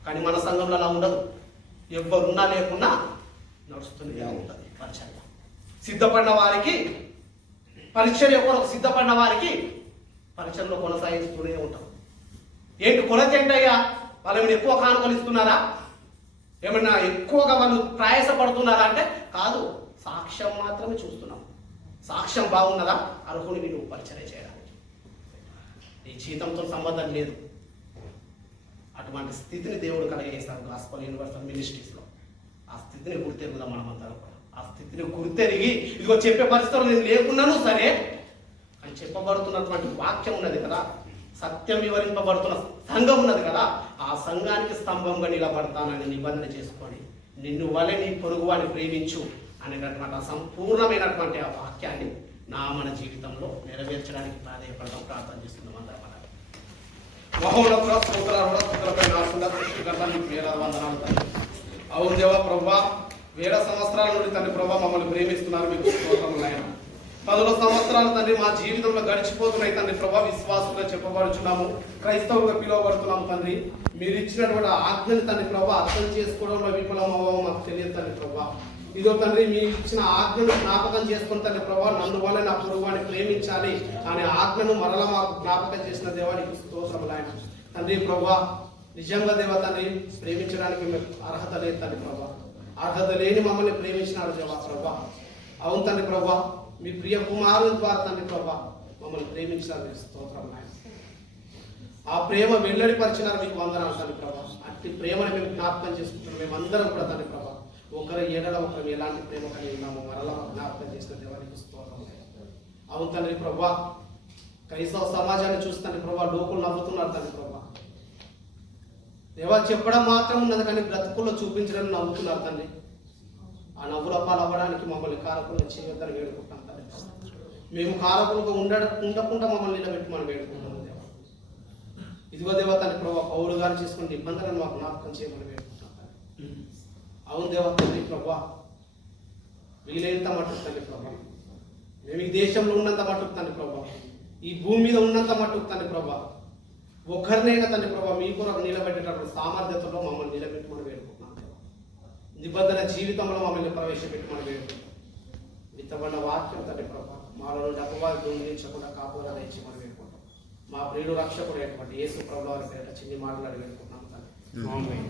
కానీ మన సంఘంలో అలా ఉండదు. ఎవరున్నా లేకున్నా నడుస్తూనే ఉంటుంది పరిచర్య. సిద్ధపడిన వారికి పరిచర్య కొరకు సిద్ధపడిన వారికి పరిచర్యలో కొనసాగిస్తూనే ఉంటాం. ఏంటి కొలత ఏంటయ్యా? వాళ్ళు ఏమైనా ఎక్కువ కానుకలు ఇస్తున్నారా? ఏమన్నా ఎక్కువగా వాళ్ళు ప్రయాసపడుతున్నారా అంటే కాదు. సాక్ష్యం మాత్రమే చూస్తున్నాం. సాక్ష్యం బాగున్నదా? అర్హునివి నువ్వు పరిచర్య చేయడానికి. ఈ జీతంతో సంబంధం లేదు. అటువంటి స్థితిని దేవుడు కలిగేస్తాడు గాస్పల్ యూనివర్సల్ మినిస్ట్రీస్లో. ఆ స్థితిని గుర్తెరుగుదాం మనమందరం కూడా. ఆ స్థితిని గుర్తెరిగి ఇదిగో చెప్పే పరిస్థితులు నేను లేకున్నాను సరే, అని చెప్పబడుతున్నటువంటి వాక్యం ఉన్నది కదా, సత్యం వివరింపబడుతున్న సంఘం ఉన్నది కదా, ఆ సంఘానికి స్తంభంగా నిలబడతానని నిబంధన చేసుకొని నిన్ను వలె నీ పొరుగువాడిని ప్రేమించు అనేటటువంటి సంపూర్ణమైనటువంటి ఆ వాక్యాన్ని మన జీవితంలో నెరవేర్చడానికి ప్రాధాన్యపడడం ప్రార్థన చేస్తున్నాం అందరం. మహోన్నత స్తోత్రాలపై నాకుండా సృష్టికర్త వేల వందనాలు తండ్రి. అవును దేవా ప్రభువా, 1000 సంవత్సరాల నుండి తండ్రి ప్రభా మమ్మల్ని ప్రేమిస్తున్నారు. మీకు స్తోత్రములు నాయన. 10 సంవత్సరాలు తండ్రి మా జీవితంలో గడిచిపోతున్నాయి తండ్రి ప్రభా. విశ్వాసులుగా చెప్పబడుచున్నాము, క్రైస్తవులుగా పిలువబడుతున్నాము తండ్రి. మీరు ఇచ్చినటువంటి ఆజ్ఞని తండ్రి ప్రభా అర్థం చేసుకోవడంలో విఫలమవ్వమో మాకు తెలియదు తండ్రి ప్రభా. ఇదో తండ్రి మీరు ఇచ్చిన ఆజ్ఞను జ్ఞాపకం చేసుకుని తండ్రి ప్రభా నన్ను వల్ల నా పొరుగువాడిని ప్రేమించాలి అనే ఆజ్ఞను మరలా మాకు జ్ఞాపకం చేసిన దేవానికి స్తోత్రములు ఆయన తండ్రి ప్రభా. నిజంగా దేవ తండ్రి ప్రేమించడానికి మీకు అర్హత లేదు తండ్రి ప్రభా. అర్హత లేని మమ్మల్ని ప్రేమించినాడు దేవా ప్రభా. అవును తండ్రి ప్రభా, మీ ప్రియ కుమారుని ద్వారా తండ్రి ప్రభా మమ్మల్ని ప్రేమించినారు. స్తోత్రం ఆయన. ఆ ప్రేమ వెల్లడిపరిచినారు. మీకు వందనాలు తండ్రి ప్రభా. అట్టి ప్రేమను మేము జ్ఞాపకం చేసుకుంటున్నాం. మేమందరం కూడా తండ్రి ప్రభా ఒకరి ఏడల ఒకరు ఎలాంటి ప్రేమ కలిగి ఉన్నామో మరలా జ్ఞాపకం చేసిన దేవానికి స్తోత్రం. అవును తండ్రి ప్రభా, క్రైస్తవ సమాజాన్ని చూసి తండ్రి ప్రభా లోకులు నవ్వుతున్నారు తండ్రి ప్రభా. దేవా చెప్పడం మాత్రం ఉన్నది కానీ బ్రతుకుల్లో చూపించడం నవ్వుతున్నారు తండ్రి. ఆ నవ్వుల పాలు అవ్వడానికి మమ్మల్ని కారకులు చేయొద్దని వేడుకుంటాం తండ్రి. మేము కారకులుగా ఉండకుండా మమ్మల్ని నిలబెట్టుమని వేడుకుంటున్నాం దేవా. ఇదిగో దేవా తండ్రి ప్రభా పౌరు గారు చేసుకున్న నిబంధనలు మాకు జ్ఞాపకం చేయమని వేడుకుంటాం తండ్రి. అవును దేవా తండ్రి ప్రభా, వీలైనంత మటుకు తండ్రి ప్రభా మేము ఈ దేశంలో ఉన్నంత మట్టుకు తండ్రి ప్రభా, ఈ భూమి మీద ఉన్నంత మట్టుకు తండ్రి ప్రభా, ఒక్కరినైనా తండ్రి ప్రభా మీ కొరకు నిలబెట్టేటటువంటి సామర్థ్యతలో మమ్మల్ని నిలబెట్టమని వేడుకుంటున్నాం. నిబంధన జీవితంలో మమ్మల్ని ప్రవేశపెట్టమని వేడుకుంటున్నాం. విత్తబడిన వాక్యం తండ్రి ప్రభా మాలో నుండి అపవాది దొంగిలించకుండా కాపుదల ఇచ్చేమని వేడుకుంటాం. మా ప్రియుడు రక్షకుడు అయినటువంటి యేసు ప్రభువు వారి పేరిట చిన్ని మాటలు వేడుకుంటున్నాం తండ్రి. ఆమేన్.